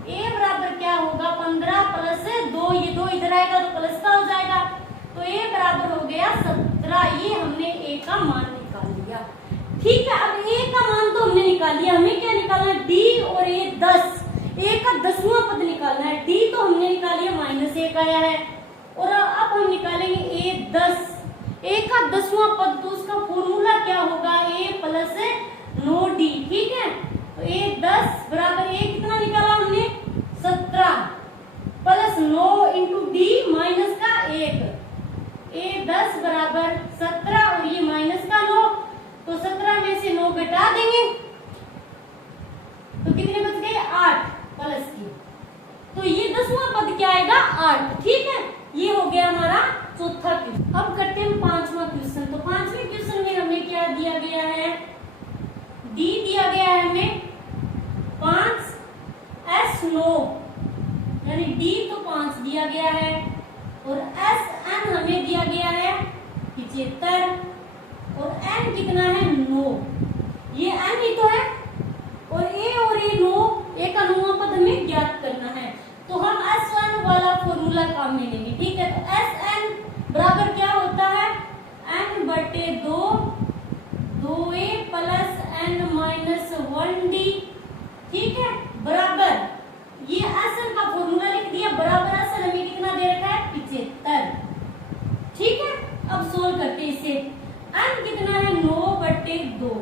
a बराबर क्या होगा, 15 + 2, ये 2 इधर आएगा तो प्लस का हो जाएगा, तो a बराबर हो गया 17। ये हमने a का मान निकाल लिया। ठीक है, अब a का मान तो हमने निकाल लिया, हमें क्या निकालना है, d और a 10, a का 10वां पद निकालना है। d तो हमने निकाल लिया, -1 आया है, और अब हम निकालेंगे a 10, a का 10वां पद, तो उसका फॉर्मूला क्या होगा, a + 9d। ठीक है, तो a 10 बराबर a कितना निकाला हमने, 17 + 9 × d -1, a 10 बराबर 17 और ये -9, तो 17 में से 9 घटा देंगे तो कितने बच गए, 8 प्लस की, तो ये 10वां पद क्या आएगा, 8। ठीक है, ये हो गया हमारा चौथा क्वेश्चन। अब करते हैं 5वां क्वेश्चन। तो 5वें क्वेश्चन में हमें क्या दिया गया है, d दिया गया है हमें 5s9, यानी d तो 5 दिया गया है, और sn हमें दिया गया है 75, और n कितना है, 9। ये n ही तो है, और a और a 9, a का 9वां पद हमें ज्ञात करना है, तो हम sn वाला फॉर्मूला काम में लेंगे। ठीक है, तो sn बराबर क्या होता है, n/2, 2a + n-1d। ठीक है, बराबर, ये sn का फॉर्मूला लिख दिया, बराबर sn हमें कितना दे रखा है, 75। ठीक है, अब सोल्व करते हैं इसे। n कितना है, 9/2,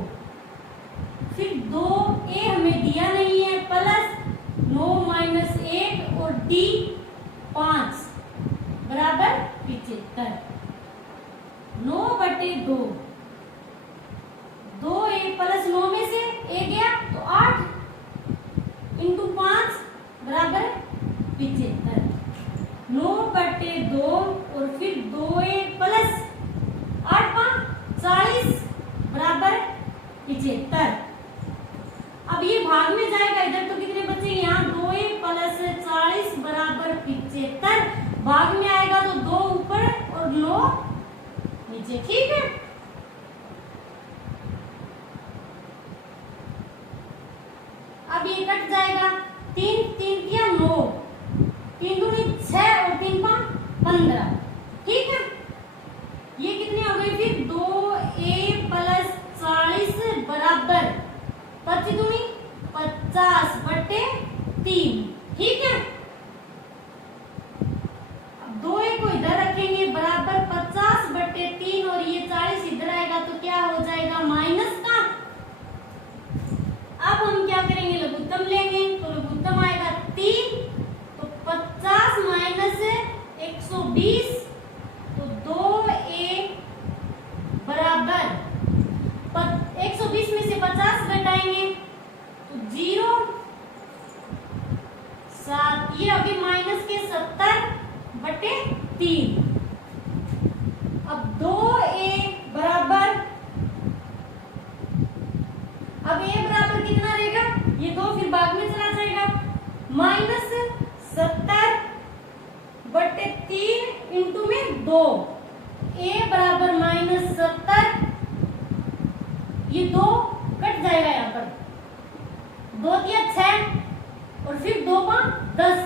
फिर 2a हमें दिया नहीं है, प्लस 9 - 1 और d 5 बराबर 75। 9/2, 2a + 9 में से a गया तो 8 × 5 बराबर 75। 9/2 और फिर 2a + 8 5 40 बराबर 75। अब ये भाग में जाएगा इधर, तो कितने बचेंगे, यहाँ 2a + 40 बराबर 75, भाग में आएगा तो 2 ऊपर और 9 नीचे। ठीक है, अब ये कट जाएगा, 3 3 किया 9, 3 दूनी 6 और 3 5 15। ठीक है, ये कितने हो गए, फिर 2a + 40 बराबर 25 दूनी 50/3। ठीक है, अब 2a को इधर रखेंगे, बराबर 50/3, और ये 40 इधर आएगा तो क्या हो जाएगा, माइनस का। अब हम क्या करेंगे, लघुत्तम लेंगे, तो लघुत्तम आएगा 3, तो 50 - 120, तो 2a बराबर 120 में से 50 घटाएंगे तो 0 7, ये अभी माइनस के 70/3। अब 2a बराबर, अब a बराबर कितना रहेगा, ये 2 फिर भाग में चला जाएगा, -70/3 इंटू में 2, a बराबर -70, ये 2 कट जाएगा, यहाँ पर 2 दिया 6 और फिर 2 5 10,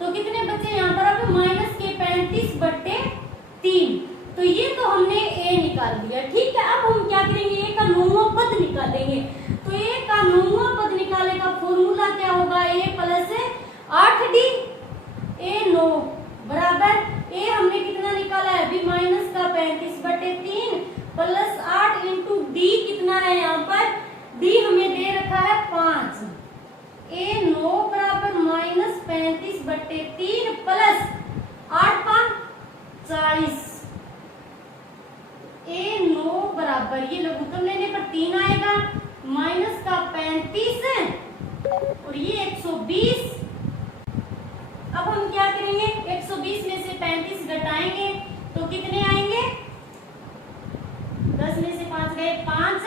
तो कितने बचे यहाँ पर, अब -35/3। तो ये तो हमने a निकाल दिया। ठीक है, अब हम क्या करेंगे, a का 9वां पद निकालेंगे। तो a का 9वां पद निकालने का फॉर्मूला क्या होगा, a + 8d, a 9 बराबर, a हमने कितना निकाला है अभी, -35/3 + 8 × d कितना है यहाँ पर, d हमें दे रखा है 5। A9 बराबर -35/3 प्लस 8 5 40। A9 बराबर, ये लघुत्तम लेने पर 3 आएगा, माइनस का 35 और ये 120। अब हम क्या करेंगे, 120 में से 35 घटाएंगे तो कितने आएंगे, 10 में से 5 गए 5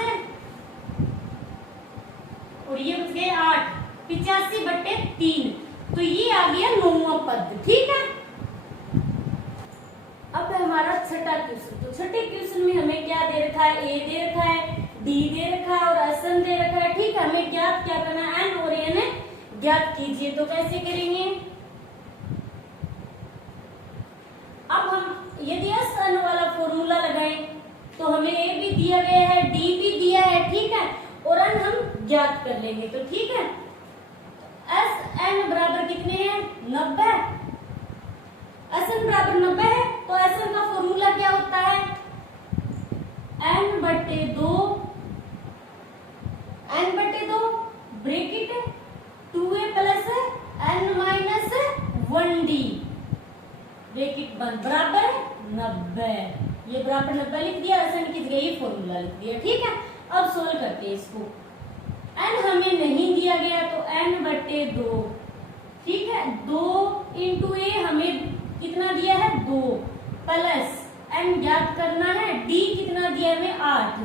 और ये बच गए 8, 85/3। तो ये आ गया 9वां पद। ठीक है, अब हमारा छठा क्वेश्चन। तो छठे क्वेश्चन में हमें क्या दे रखा है, ए दे रखा है, डी दे रखा है और एसएन दे रखा है। ठीक है, हमें ज्ञात क्या करना है, एन और एन ज्ञात कीजिए। तो कैसे करेंगे, अब हम यदि एस एन वाला फॉर्मूला लगाएं तो हमें ए भी दिया गया है, डी भी दिया है। ठीक है, और एन हम ज्ञात कर लेंगे। तो ठीक है, एस एन बराबर कितने हैं, 90। एस एन बराबर 90 है, तो एस एन का फॉर्मूला क्या होता है, n/2 bracket 2a plus n minus 1d bracket बंद बराबर 90। ये बराबर 90 लिख दिया, एस एन की जगह ये फॉर्मूला लिख दिया। ठीक है, अब सोल्व करते हैं इसको। n हमें नहीं दिया गया तो n/2। ठीक है, 2 इंटू ए हमें कितना दिया है, 2 प्लस n ज्ञात करना है, d कितना दिया है, 8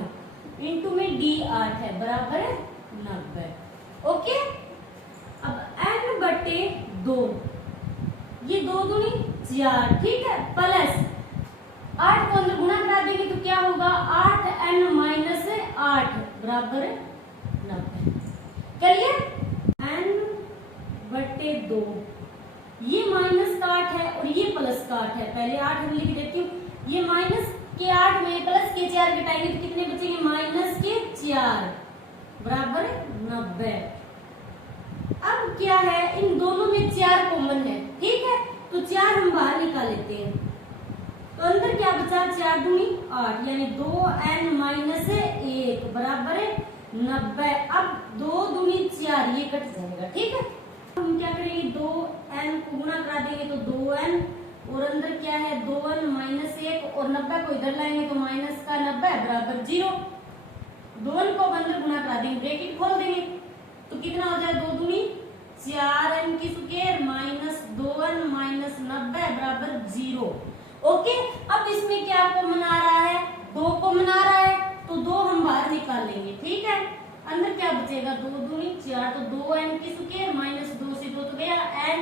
इंटू में d 8 है बराबर 90। ओके, अब n/2, ये 2 दूनी 4। ठीक है, प्लस 8 को अंदर गुणा करा देंगे तो क्या होगा, 8n माइनस 8 बराबर 90। करिए, n/2, ये माइनस का 8 है और ये प्लस का 8 है। पहले 8 हम लिख देती हूँ, ये माइनस के 8 में प्लस के 4 घटाएंगे तो कितने बचेंगे, -4 बराबर 90। अब क्या है, इन दोनों में 4 कॉमन है। ठीक है, तो 4 हम बाहर निकाल लेते हैं तो अंदर क्या बचा, 4 दूनी 8 यानी 2n माइनस 1 बराबर 90। अब 2 दूनी 4, ये कट जाएगा। ठीक है, हम क्या करेंगे, 2n को गुणा करा देंगे तो 2n और अंदर क्या है, 2n माइनस 1 और 90 को इधर लाएंगे तो माइनस का 90 बराबर 0। 2n को अंदर गुणा करा देंगे, ब्रैकेट खोल देंगे तो कितना हो जाए, 2 दूनी 4n की स्क्वायर माइनस 2n माइनस 90 बराबर 0। ओके, अब इसमें क्या कॉमन आ रहा है, 2 कॉमन आ रहा है तो 2 हम बाहर निकाल लेंगे। ठीक है, अंदर क्या बचेगा, 2 दूनी 4 तो 2n की स्क्वायर माइनस 2 से 2 तो गया n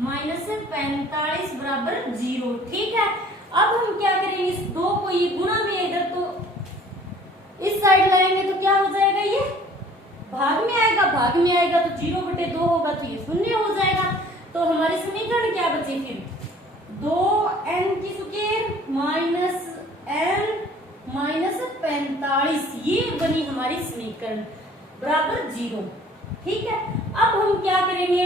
माइनस 45 बराबर 0। ठीक है, अब हम क्या करेंगे, इस 2 को ये गुणा में इधर तो इस साइड लाएंगे तो क्या हो जाएगा, ये भाग में आएगा, भाग में आएगा तो 0/2 होगा तो ये 0 हो जाएगा। तो हमारी समीकरण क्या बचे फिर, 2n की स्क्वायर माइनस n माइनस 45, ये बनी हमारी समीकरण बराबर 0। ठीक है, अब हम क्या करेंगे,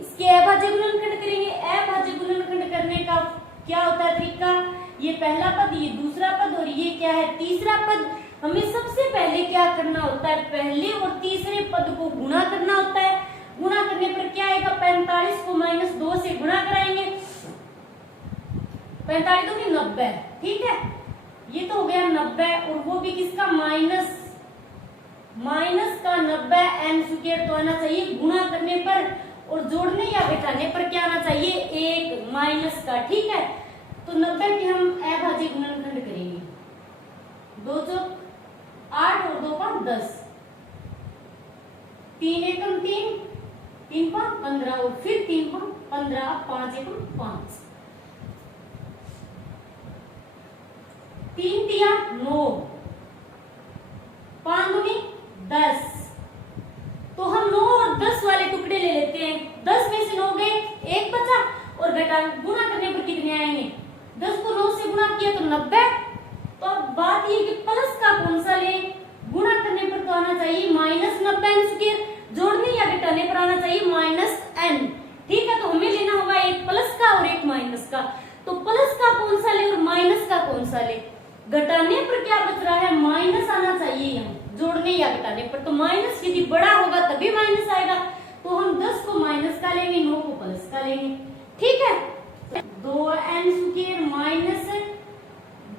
इसके अभाज्य गुणनखंड करेंगे। अभाज्य गुणनखंड करने का क्या होता है तरीका, ये पहला पद, ये दूसरा पद और ये क्या है, तीसरा पद। हमें सबसे पहले क्या करना होता है, पहले और तीसरे पद को गुणा करना होता है। गुणा करने पर क्या आएगा, 45 को -2 से गुणा कराएंगे, 45 दूनी 90। ठीक है, ये तो हो गया 90 और वो भी किसका, माइनस का 90 n स्क्वायर तो आना चाहिए गुणा करने पर, और जोड़ने या घटाने पर क्या आना चाहिए, 1 माइनस का। ठीक है, तो 90 के हम अभाज्य गुणनखंड करेंगे, 2 चौक 8 और 2 5 10, 3 एकम 3, 3 5 15 और फिर 3 5 15, 5 एकम 5, 3 दिया 9, 5 दूनी 10। तो हम 9 और 10 वाले टुकड़े ले लेते हैं, 10 में से 9 गए, 1 बचा और घटा गुणा करने पर कितने आएंगे, 10 को 9 से गुणा किया तो 90। तो अब बात ये कि प्लस का कौन सा ले, गुणा करने पर तो आना चाहिए -90 n स्क्वायर, जोड़ने या घटाने पर आना चाहिए -n। ठीक है, तो हमें लेना होगा एक प्लस का और एक माइनस का। तो प्लस का कौन सा ले और माइनस का कौन सा ले, घटाने पर क्या बच रहा है, माइनस आना चाहिए यहाँ, जोड़ने या घटाने पर। तो माइनस यदि बड़ा होगा तभी माइनस आएगा, तो तो हम 10 को माइनस का लेंगे, 9 को प्लस का लेंगे। ठीक है, 2n स्क्वायर माइनस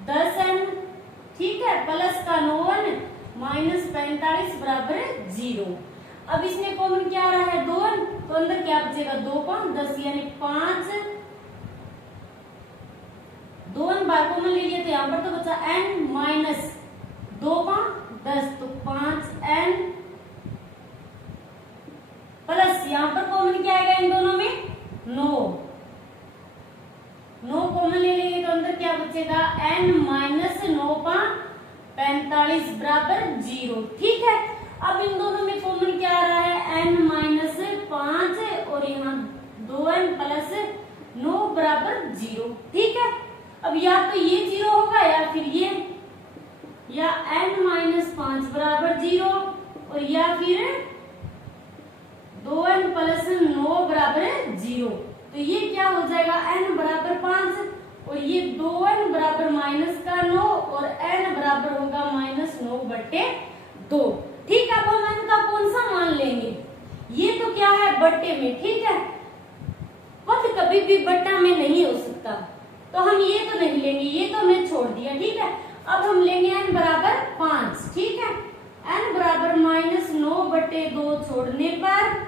10n, ठीक है, प्लस का 9n माइनस 45 बराबर 0। अब इसमें कॉमन क्या आ रहा है 2n, तो अंदर क्या बचेगा 2 5 10 यानी 5, 2n बार कॉमन ले लिया तो यहाँ पर तो बचा n माइनस 2 5 10 तो 5n प्लस यहाँ पर कॉमन क्या आएगा इन दोनों में 9 कॉमन ले लेंगे तो अंदर क्या बचेगा n माइनस 9 5 45 बराबर 0। ठीक है, अब इन दोनों में कॉमन क्या आ रहा है n माइनस 5 और यहाँ 2n प्लस 9 बराबर 0। ठीक है, अब या तो ये 0 होगा या फिर ये, या n माइनस 5 बराबर 0 और या फिर 2n प्लस 9 बराबर 0। तो ये क्या हो जाएगा n बराबर 5 और ये 2n बराबर माइनस का 9 और n बराबर होगा माइनस 9 बट्टे 2। ठीक है, अब हम n का कौन सा मान लेंगे, ये तो क्या है बट्टे में। ठीक है, पद कभी भी बट्टा में नहीं हो सकता, तो हम ये तो नहीं लेंगे, ये तो हमने छोड़ दिया। ठीक है, अब हम लेंगे n बराबर 5। ठीक है, n बराबर माइनस 9 बट्टे 2 छोड़ने पर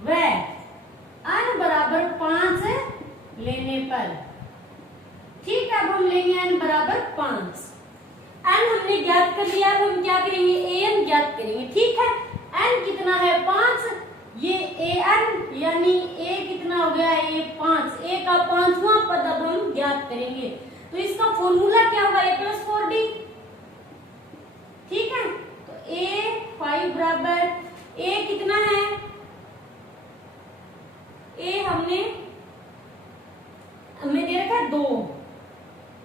वह n बराबर 5 लेने पर। ठीक है, अब हम लेंगे n बराबर 5। n हमने ज्ञात कर लिया, अब हम क्या करेंगे an ज्ञात करेंगे। ठीक है, n कितना है 5, ये an यानी a कितना हो गया a 5, a का 5वां पद अब हम ज्ञात करेंगे। तो इसका फॉर्मूला क्या होगा a प्लस 4d। ठीक है, तो a 5 बराबर a कितना है, a हमें दे रखा है 2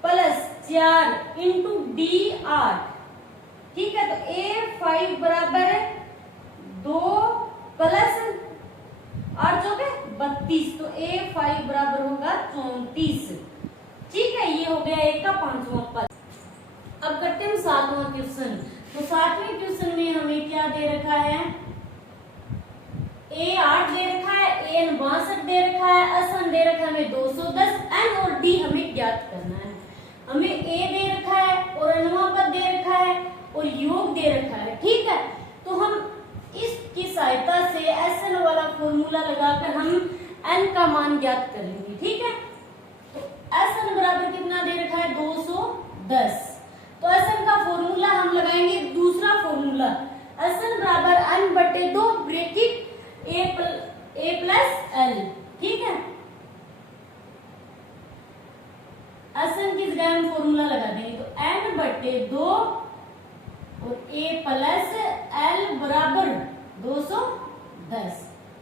प्लस 4 इंटू d 8। ठीक है, तो a5 बराबर 2 प्लस 8 जो 32, तो a5 बराबर होगा 34। ठीक है, ये हो गया a का 5वां पद। अब करते हैं 7वां क्वेश्चन। तो 7वें क्वेश्चन में हमें क्या दे रखा है, a 8 दे रखा है, an 62 दे रखा है, SN दे रखा है हमें 210, n और d हमें ज्ञात करना है। हमें a दे रखा है और nवां पद दे रखा है और योग दे रखा है। ठीक है, तो हम इसकी सहायता से SN वाला फॉर्मूला लगाकर हम n का मान ज्ञात कर लेंगे। ठीक है, तो SN बराबर कितना दे रखा है 210, तो SN का फॉर्मूला हम लगाएंगे दूसरा फॉर्मूला, SN बराबर n बटे 2 ब्रैकेट a प्लस l। ठीक है, SN की जगह हम फॉर्मूला लगा देंगे, तो n बटे 2 और a प्लस l बराबर 210।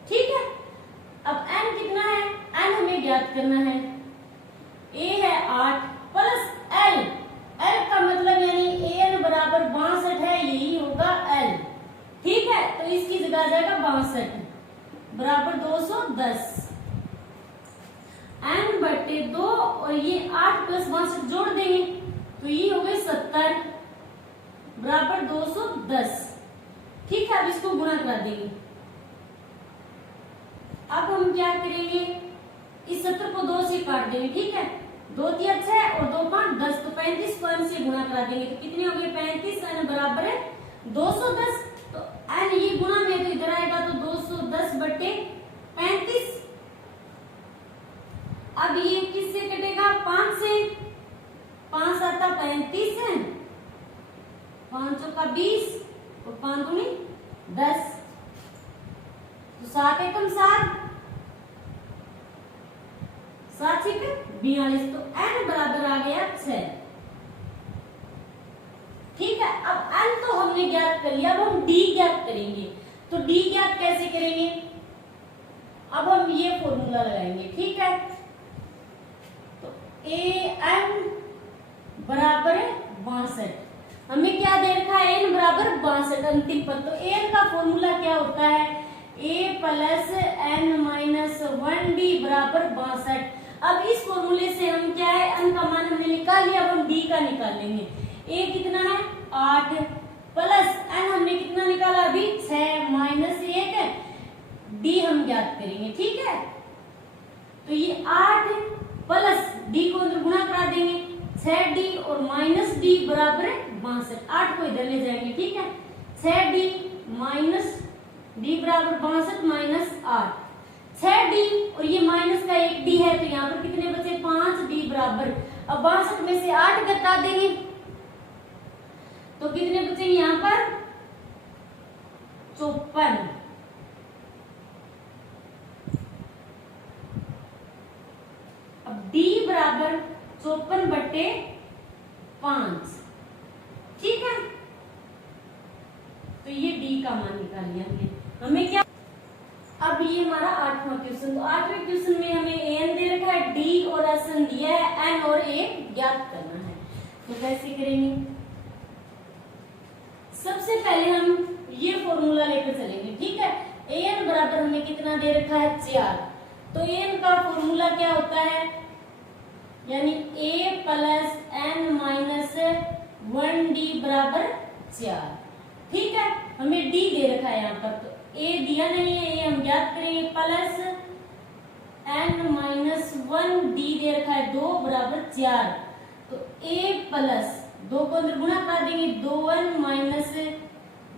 ठीक है, अब n कितना है, n हमें ज्ञात करना है, a है 8 प्लस l, l का मतलब यानी an बराबर 62 है, यही होगा l। ठीक है, तो इसकी जगह आ जाएगा 62 बराबर 210, n बटे 2 और ये 8 प्लस 62 जोड़ देंगे तो ये हो गए 70 बराबर 210। ठीक है, अब इसको गुणा करा देंगे। अब हम क्या करेंगे, इस 70 को 2 से काट देंगे। ठीक है, 2 3 6 और 2 5 10, तो 35 को n से गुणा करा देंगे तो कितने हो गए 35, n बराबर है 210। तो n ये गुणा में तो इधर आएगा तो 210 बटे 35। अब ये किससे कटेगा 5 से, 5 आता 35 है, 5 का 20 और 5 दूनी 10, तो 7 एकम 7, 7 छक्के 42, तो n बराबर आ गया 6। ठीक है, अब n तो हमने ज्ञात कर लिया, अब हम d ज्ञात करेंगे। तो d ज्ञात कैसे करेंगे, अब हम ये फॉर्मूला लगाएंगे। ठीक है, तो an बराबर 62, हमें क्या दे रखा है n बराबर 62 अंतिम पद। तो an का फॉर्मूला क्या होता है a plus n minus 1d बराबर 62। अब इस फॉर्मूले से हम क्या है n का मान हमने निकाल लिया, अब हम d का निकाल लेंगे। a कितना है 8 प्लस n हमने कितना निकाला अभी 6 माइनस 1 d हम ज्ञात करेंगे। ठीक है, तो ये 8 प्लस d को अंदर गुणा करा देंगे 6d और माइनस d बराबर है 62। 8 को इधर ले जाएंगे। ठीक है, 6d माइनस d बराबर 62 माइनस 8 6d और ये माइनस का 1d है तो यहाँ पर कितने बचे 5d बराबर। अब 62 में से 8 घटा देंगे तो कितने बचेंगे यहाँ पर 54। अब d बराबर 54/5। ठीक है, तो ये d का मान निकाल लिया हमने। हमें क्या, अब ये हमारा 8वां क्वेश्चन। तो 8वें क्वेश्चन में हमें an दे रखा है, d और SN दिया है, n और a ज्ञात करना है। तो कैसे करेंगे, सबसे पहले हम ये फॉर्मूला लेकर चलेंगे। ठीक है, an बराबर हमें कितना दे रखा है 4। तो an का फॉर्मूला क्या होता है, यानी a plus n minus 1d बराबर 4। ठीक है, हमें d दे रखा है यहाँ पर, तो a दिया नहीं है, a हम ज्ञात करेंगे प्लस n माइनस 1d दे रखा है 2 बराबर 4। तो a प्लस 2 को अंदर गुणा कर देंगे 2n माइनस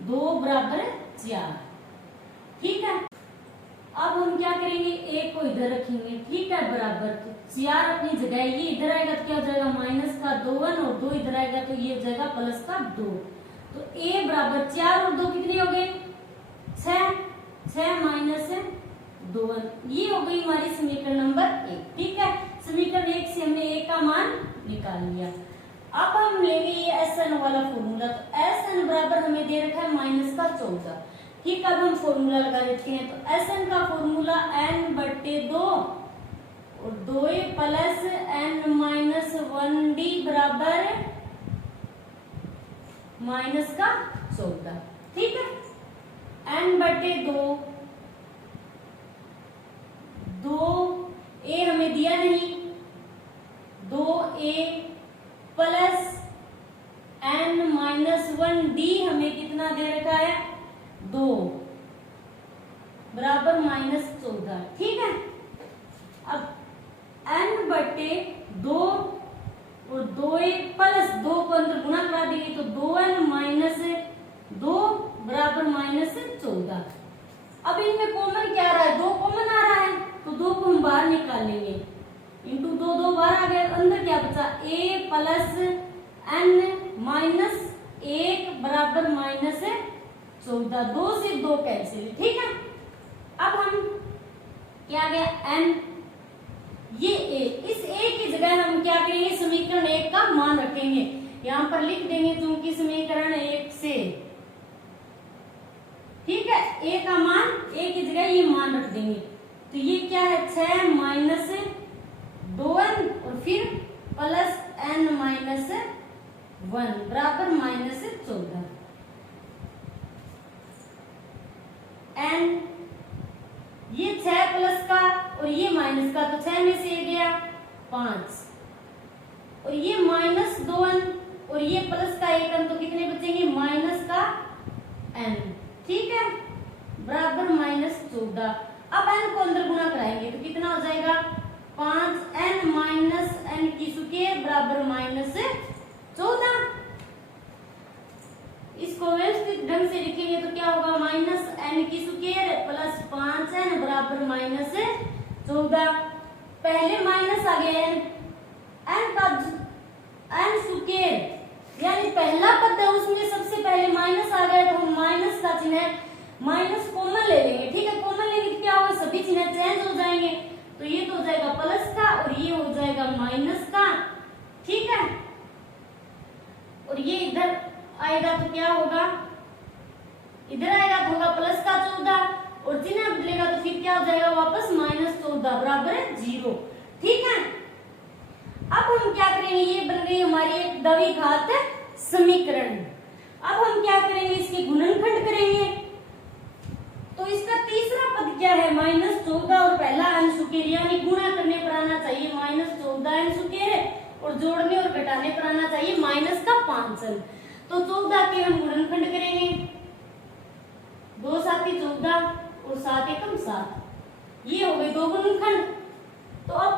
2 बराबर 4। ठीक है, अब हम क्या करेंगे, a को इधर रखेंगे। ठीक है, बराबर, तो 4 अपनी जगह, ये इधर आएगा तो क्या हो जाएगा माइनस का 2n और 2 इधर आएगा तो ये हो जाएगा प्लस का 2। तो a बराबर 4 और 2 कितने हो गए 6 माइनस 2n, ये हो गई हमारी समीकरण नंबर 1। ठीक है, समीकरण 1 से हमने a का मान निकाल लिया। अब हम लेंगे ये SN वाला फॉर्मूला। तो SN बराबर हमें दे रखा है माइनस का 14। ठीक, अब हम फॉर्मूला लगा देते हैं। तो SN का फॉर्मूला n/2 और 2a plus n minus 1d बराबर माइनस का 14। ठीक है, n/2, 2a हमें दिया नहीं, 2a plus n minus 1d हमें कितना दे रखा है 2 बराबर माइनस 14। ठीक है, अब n/2 और 2a प्लस 2 को अंदर गुणा करा देंगे तो 2n माइनस 2 बराबर माइनस 14। अब इनमें कॉमन क्या आ रहा है, 2 कॉमन आ रहा है तो 2 को हम बाहर निकाल लेंगे, इंटू 2 बाहर आ गया, अंदर क्या बचा a प्लस n माइनस 1 बराबर माइनस 14। 2 से 2 कैंसिल। ठीक है, अब हम क्या गया n, ये a, इस a की जगह हम क्या करेंगे समीकरण 1 का मान रखेंगे, यहाँ पर लिख देंगे क्योंकि समीकरण 1 से। ठीक है, a का मान, a की जगह ये मान रख देंगे। तो ये क्या है 6 माइनस 2n और फिर प्लस n माइनस 1 बराबर माइनस 14। n ये 6 प्लस का और ये माइनस का, तो 6 में से गया 5 और ये माइनस 2n और ये प्लस का 1n, तो कितने बचेंगे माइनस का n। ठीक है, बराबर माइनस 14। अब n को अंदर गुणा कराएंगे तो कितना हो जाएगा 5n माइनस n की स्क्वायर बराबर माइनस 14। इसको व्यवस्थित ढंग से लिखेंगे तो क्या होगा माइनस n की स्क्वायर प्लस 5n बराबर माइनस 14। पहले माइनस आ गया n का n स्क्वायर यानी पहला पद है उसमें सबसे पहले माइनस आ गया तो हम माइनस का चिन्ह माइनस कॉमन ले लेंगे। ठीक है, कॉमन लेंगे तो क्या होगा सभी चिन्ह चेंज हो जाएंगे, तो ये तो हो जाएगा प्लस का और ये हो जाएगा माइनस का। ठीक है, और ये इधर आएगा तो क्या होगा, इधर आएगा तो होगा प्लस का 14 और चिन्ह बदलेगा तो फिर क्या हो जाएगा वापस माइनस 14 बराबर 0। ठीक है, अब हम क्या करेंगे, ये बन गई हमारी एक द्विघात समीकरण। अब हम क्या करेंगे, इसके गुणनखंड करेंगे। तो इसका तीसरा पद क्या है माइनस 14 और पहला n स्क्वायर, यानी गुणा करने पर आना चाहिए माइनस 14 n स्क्वायर और जोड़ने और घटाने पर आना चाहिए माइनस का 5n। तो 14 के हम गुणनखंड करेंगे, 2 7 14 और 7 एकम 7, ये हो गए 2 गुणनखंड। तो अब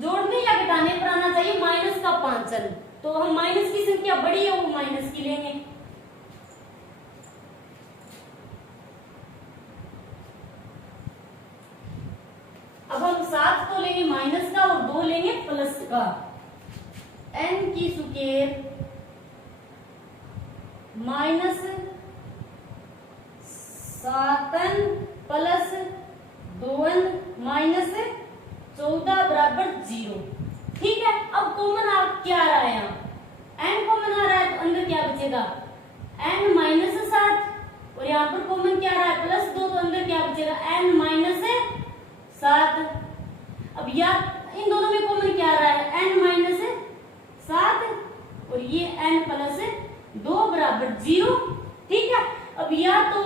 जोड़ने या घटाने पर आना चाहिए माइनस का 5 अंक, तो हम माइनस की संख्या बड़ी है वो माइनस की लेंगे। अब हम 7 तो लेंगे माइनस का और 2 लेंगे प्लस का। n की square minus 7n plus 2n minus 14 बराबर 0। ठीक है, अब कॉमन आप क्या आ रहा है, यहाँ n कॉमन आ रहा है तो अंदर क्या बचेगा n माइनस 7 और यहाँ पर कॉमन क्या आ रहा है प्लस 2, तो अंदर क्या बचेगा n माइनस 7। अब या इन दोनों में कॉमन क्या आ रहा है n माइनस 7 और ये n प्लस 2 बराबर 0। ठीक है, अब या तो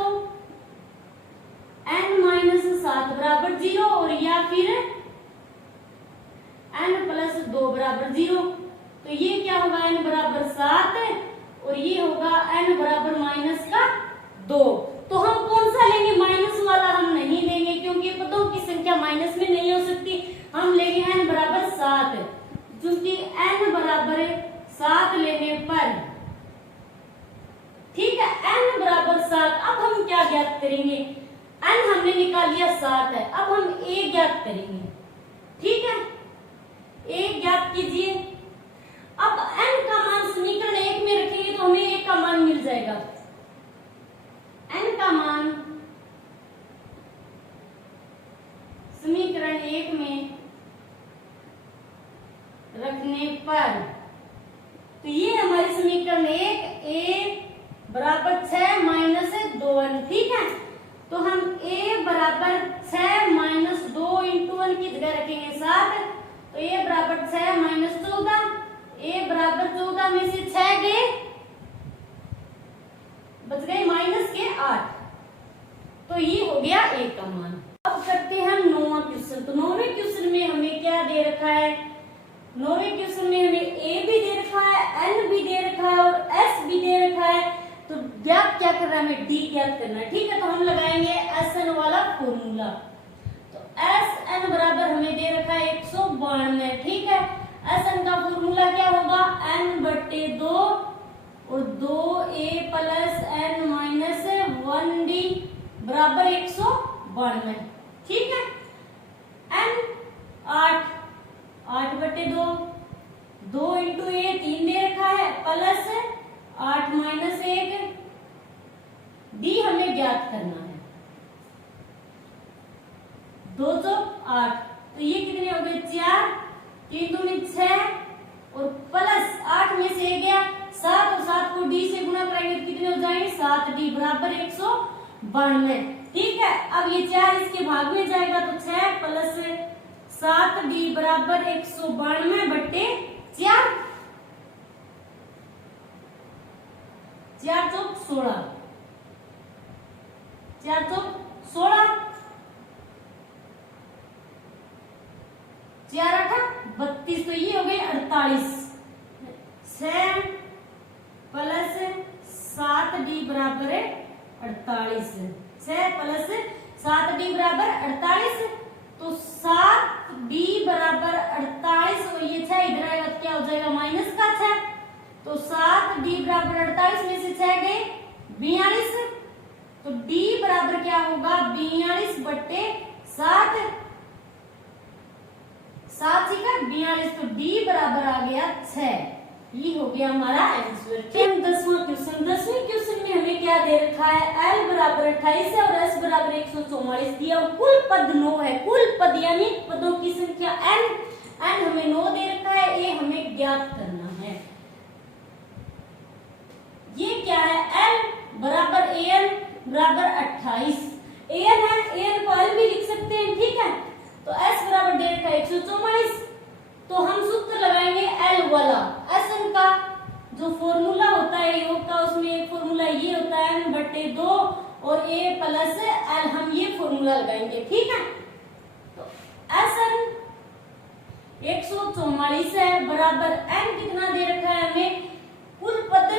n माइनस 7 बराबर 0 और या फिर n प्लस 2 बराबर 0। तो ये क्या होगा n बराबर 7 और ये होगा n बराबर माइनस का 2। तो हम कौन सा लेंगे, माइनस वाला हम नहीं लेंगे क्योंकि पदों की संख्या माइनस में नहीं हो सकती। हम लेंगे n बराबर 7, क्योंकि n बराबर 7 लेने पर, ठीक है, n बराबर 7। अब हम क्या ज्ञात करेंगे, n हमने निकाल लिया 7 है, अब हम a ज्ञात करेंगे। ठीक है, a ज्ञात कीजिए। अब n का मान समीकरण 1 में रखेंगे तो हमें a का मान मिल जाएगा। n का मान समीकरण 1 में रखने पर, तो ये हमारी समीकरण 1 a बराबर 6 माइनस 2n। ठीक है, तो हम a बराबर 6 माइनस 2 इंटू 1 की जगह रखेंगे 7, तो a बराबर 6 माइनस 14, a बराबर 14 में से 6 गए, बच गए माइनस के 8, तो ये हो गया a का मान। अब करते हैं 9वां क्वेश्चन। तो 9वें क्वेश्चन में हमें क्या दे रखा है, 9वें क्वेश्चन में हमें a भी दे रखा है, n भी दे रखा है और s भी दे रखा है। तो ज्ञात क्या करना है, हमें d ज्ञात करना है। ठीक है, तो हम लगाएंगे SN वाला फॉर्मूला। तो SN बराबर हमें दे रखा है 192। ठीक है, SN का फॉर्मूला क्या होगा, n बट्टे 2 और 2a plus n minus 1d बराबर 192। ठीक है, n 8 बट्टे 2, 2 इंटू a 3 दे रखा है, प्लस 8 माइनस 1 d हमें ज्ञात करना है। 2 चौक 8, तो ये कितने हो गए 4, 3 दूनी 6 और प्लस 8 में से गया 7 और 7 को d से गुणा करेंगे तो कितने हो जाएंगे 7d बराबर 192। ठीक है, अब ये 4 इसके भाग में जाएगा तो 6 प्लस 7d बराबर 192 बट्टे 4, 4 चौक 16, 4 चौक 16, 4 8 32, तो ये हो गए 48। 6 प्लस 7d बराबर 48, 6 प्लस 7d बराबर 48, तो 7d बराबर 48 और ये 6 इधर आएगा तो क्या हो जाएगा माइनस का 6, तो 7d बराबर 48 में से 6 गए 42, तो d बराबर क्या होगा 42 बट्टे 7, 7 का 42, तो d बराबर आ गया 6। ये हो गया हमारा आंसर। फिर 10वां क्वेश्चन। 10वें क्वेश्चन में हमें क्या दे रखा है, l बराबर 28 है और s बराबर 144 दिया और कुल पद 9 है। कुल पद यानी पदों की संख्या n हमें 9 दे रखा है, a हमें ज्ञात करना है। ये क्या है, l बराबर an बराबर 28, an है, an को l भी लिख सकते हैं। ठीक है, तो s बराबर दे रखा है 144, तो हम सूत्र लगाएंगे l वाला। SN का जो फॉर्मूला होता है योग का, उसमें एक फॉर्मूला ये होता है n बट्टे 2 और a प्लस l, हम ये फॉर्मूला लगाएंगे। ठीक है, तो SN 144 है बराबर n कितना दे रखा है हमें, कुल पद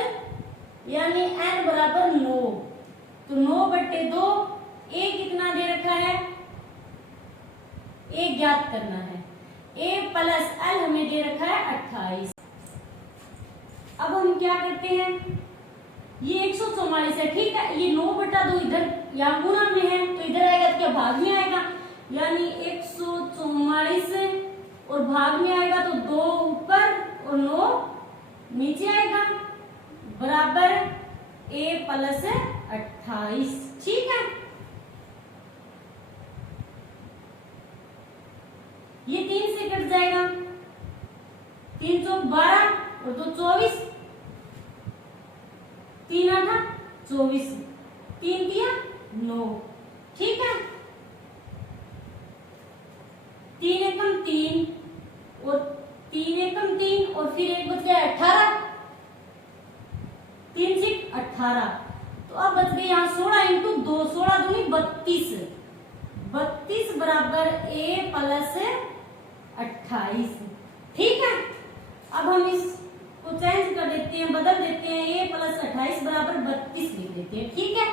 यानी n बराबर 9। तो 9/2 a कितना दे रखा है, a ज्ञात करना है। a प्लस l हमें दे रखा है 28। अब हम क्या करते हैं, ये 144 है, ठीक है। ये 9/2 इधर यहाँ गुणा में है तो इधर आएगा तो क्या भाग में आएगा, यानी 144 और भाग में आएगा तो 2 ऊपर और 9 नीचे आएगा, बराबर a प्लस 28, ठीक है। ये 3 से कट जाएगा, 3 चौक 12 और 2 24, 3 8 24, 3 तिया 9, ठीक है। 3 एकम 3 और 3 एकम 3 और फिर एक बच गया 18, 3 से 18, तो अब बच गए यहाँ 16 इंटू 2, 16 दूनी 32, 32 बराबर a प्लस 28, ठीक है। अब हम इसको चेंज कर देते हैं, बदल देते हैं, a प्लस 28 बराबर 32 लिख देते हैं, ठीक है।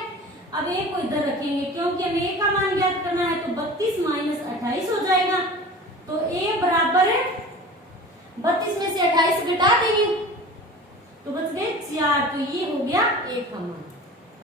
अब a को इधर रखेंगे क्योंकि हमें a का मान ज्ञात करना है, तो 32 माइनस 28 हो जाएगा, तो a बराबर 32 में से 28 घटा देंगे तो बच गए 4, तो ये हो गया a का मान।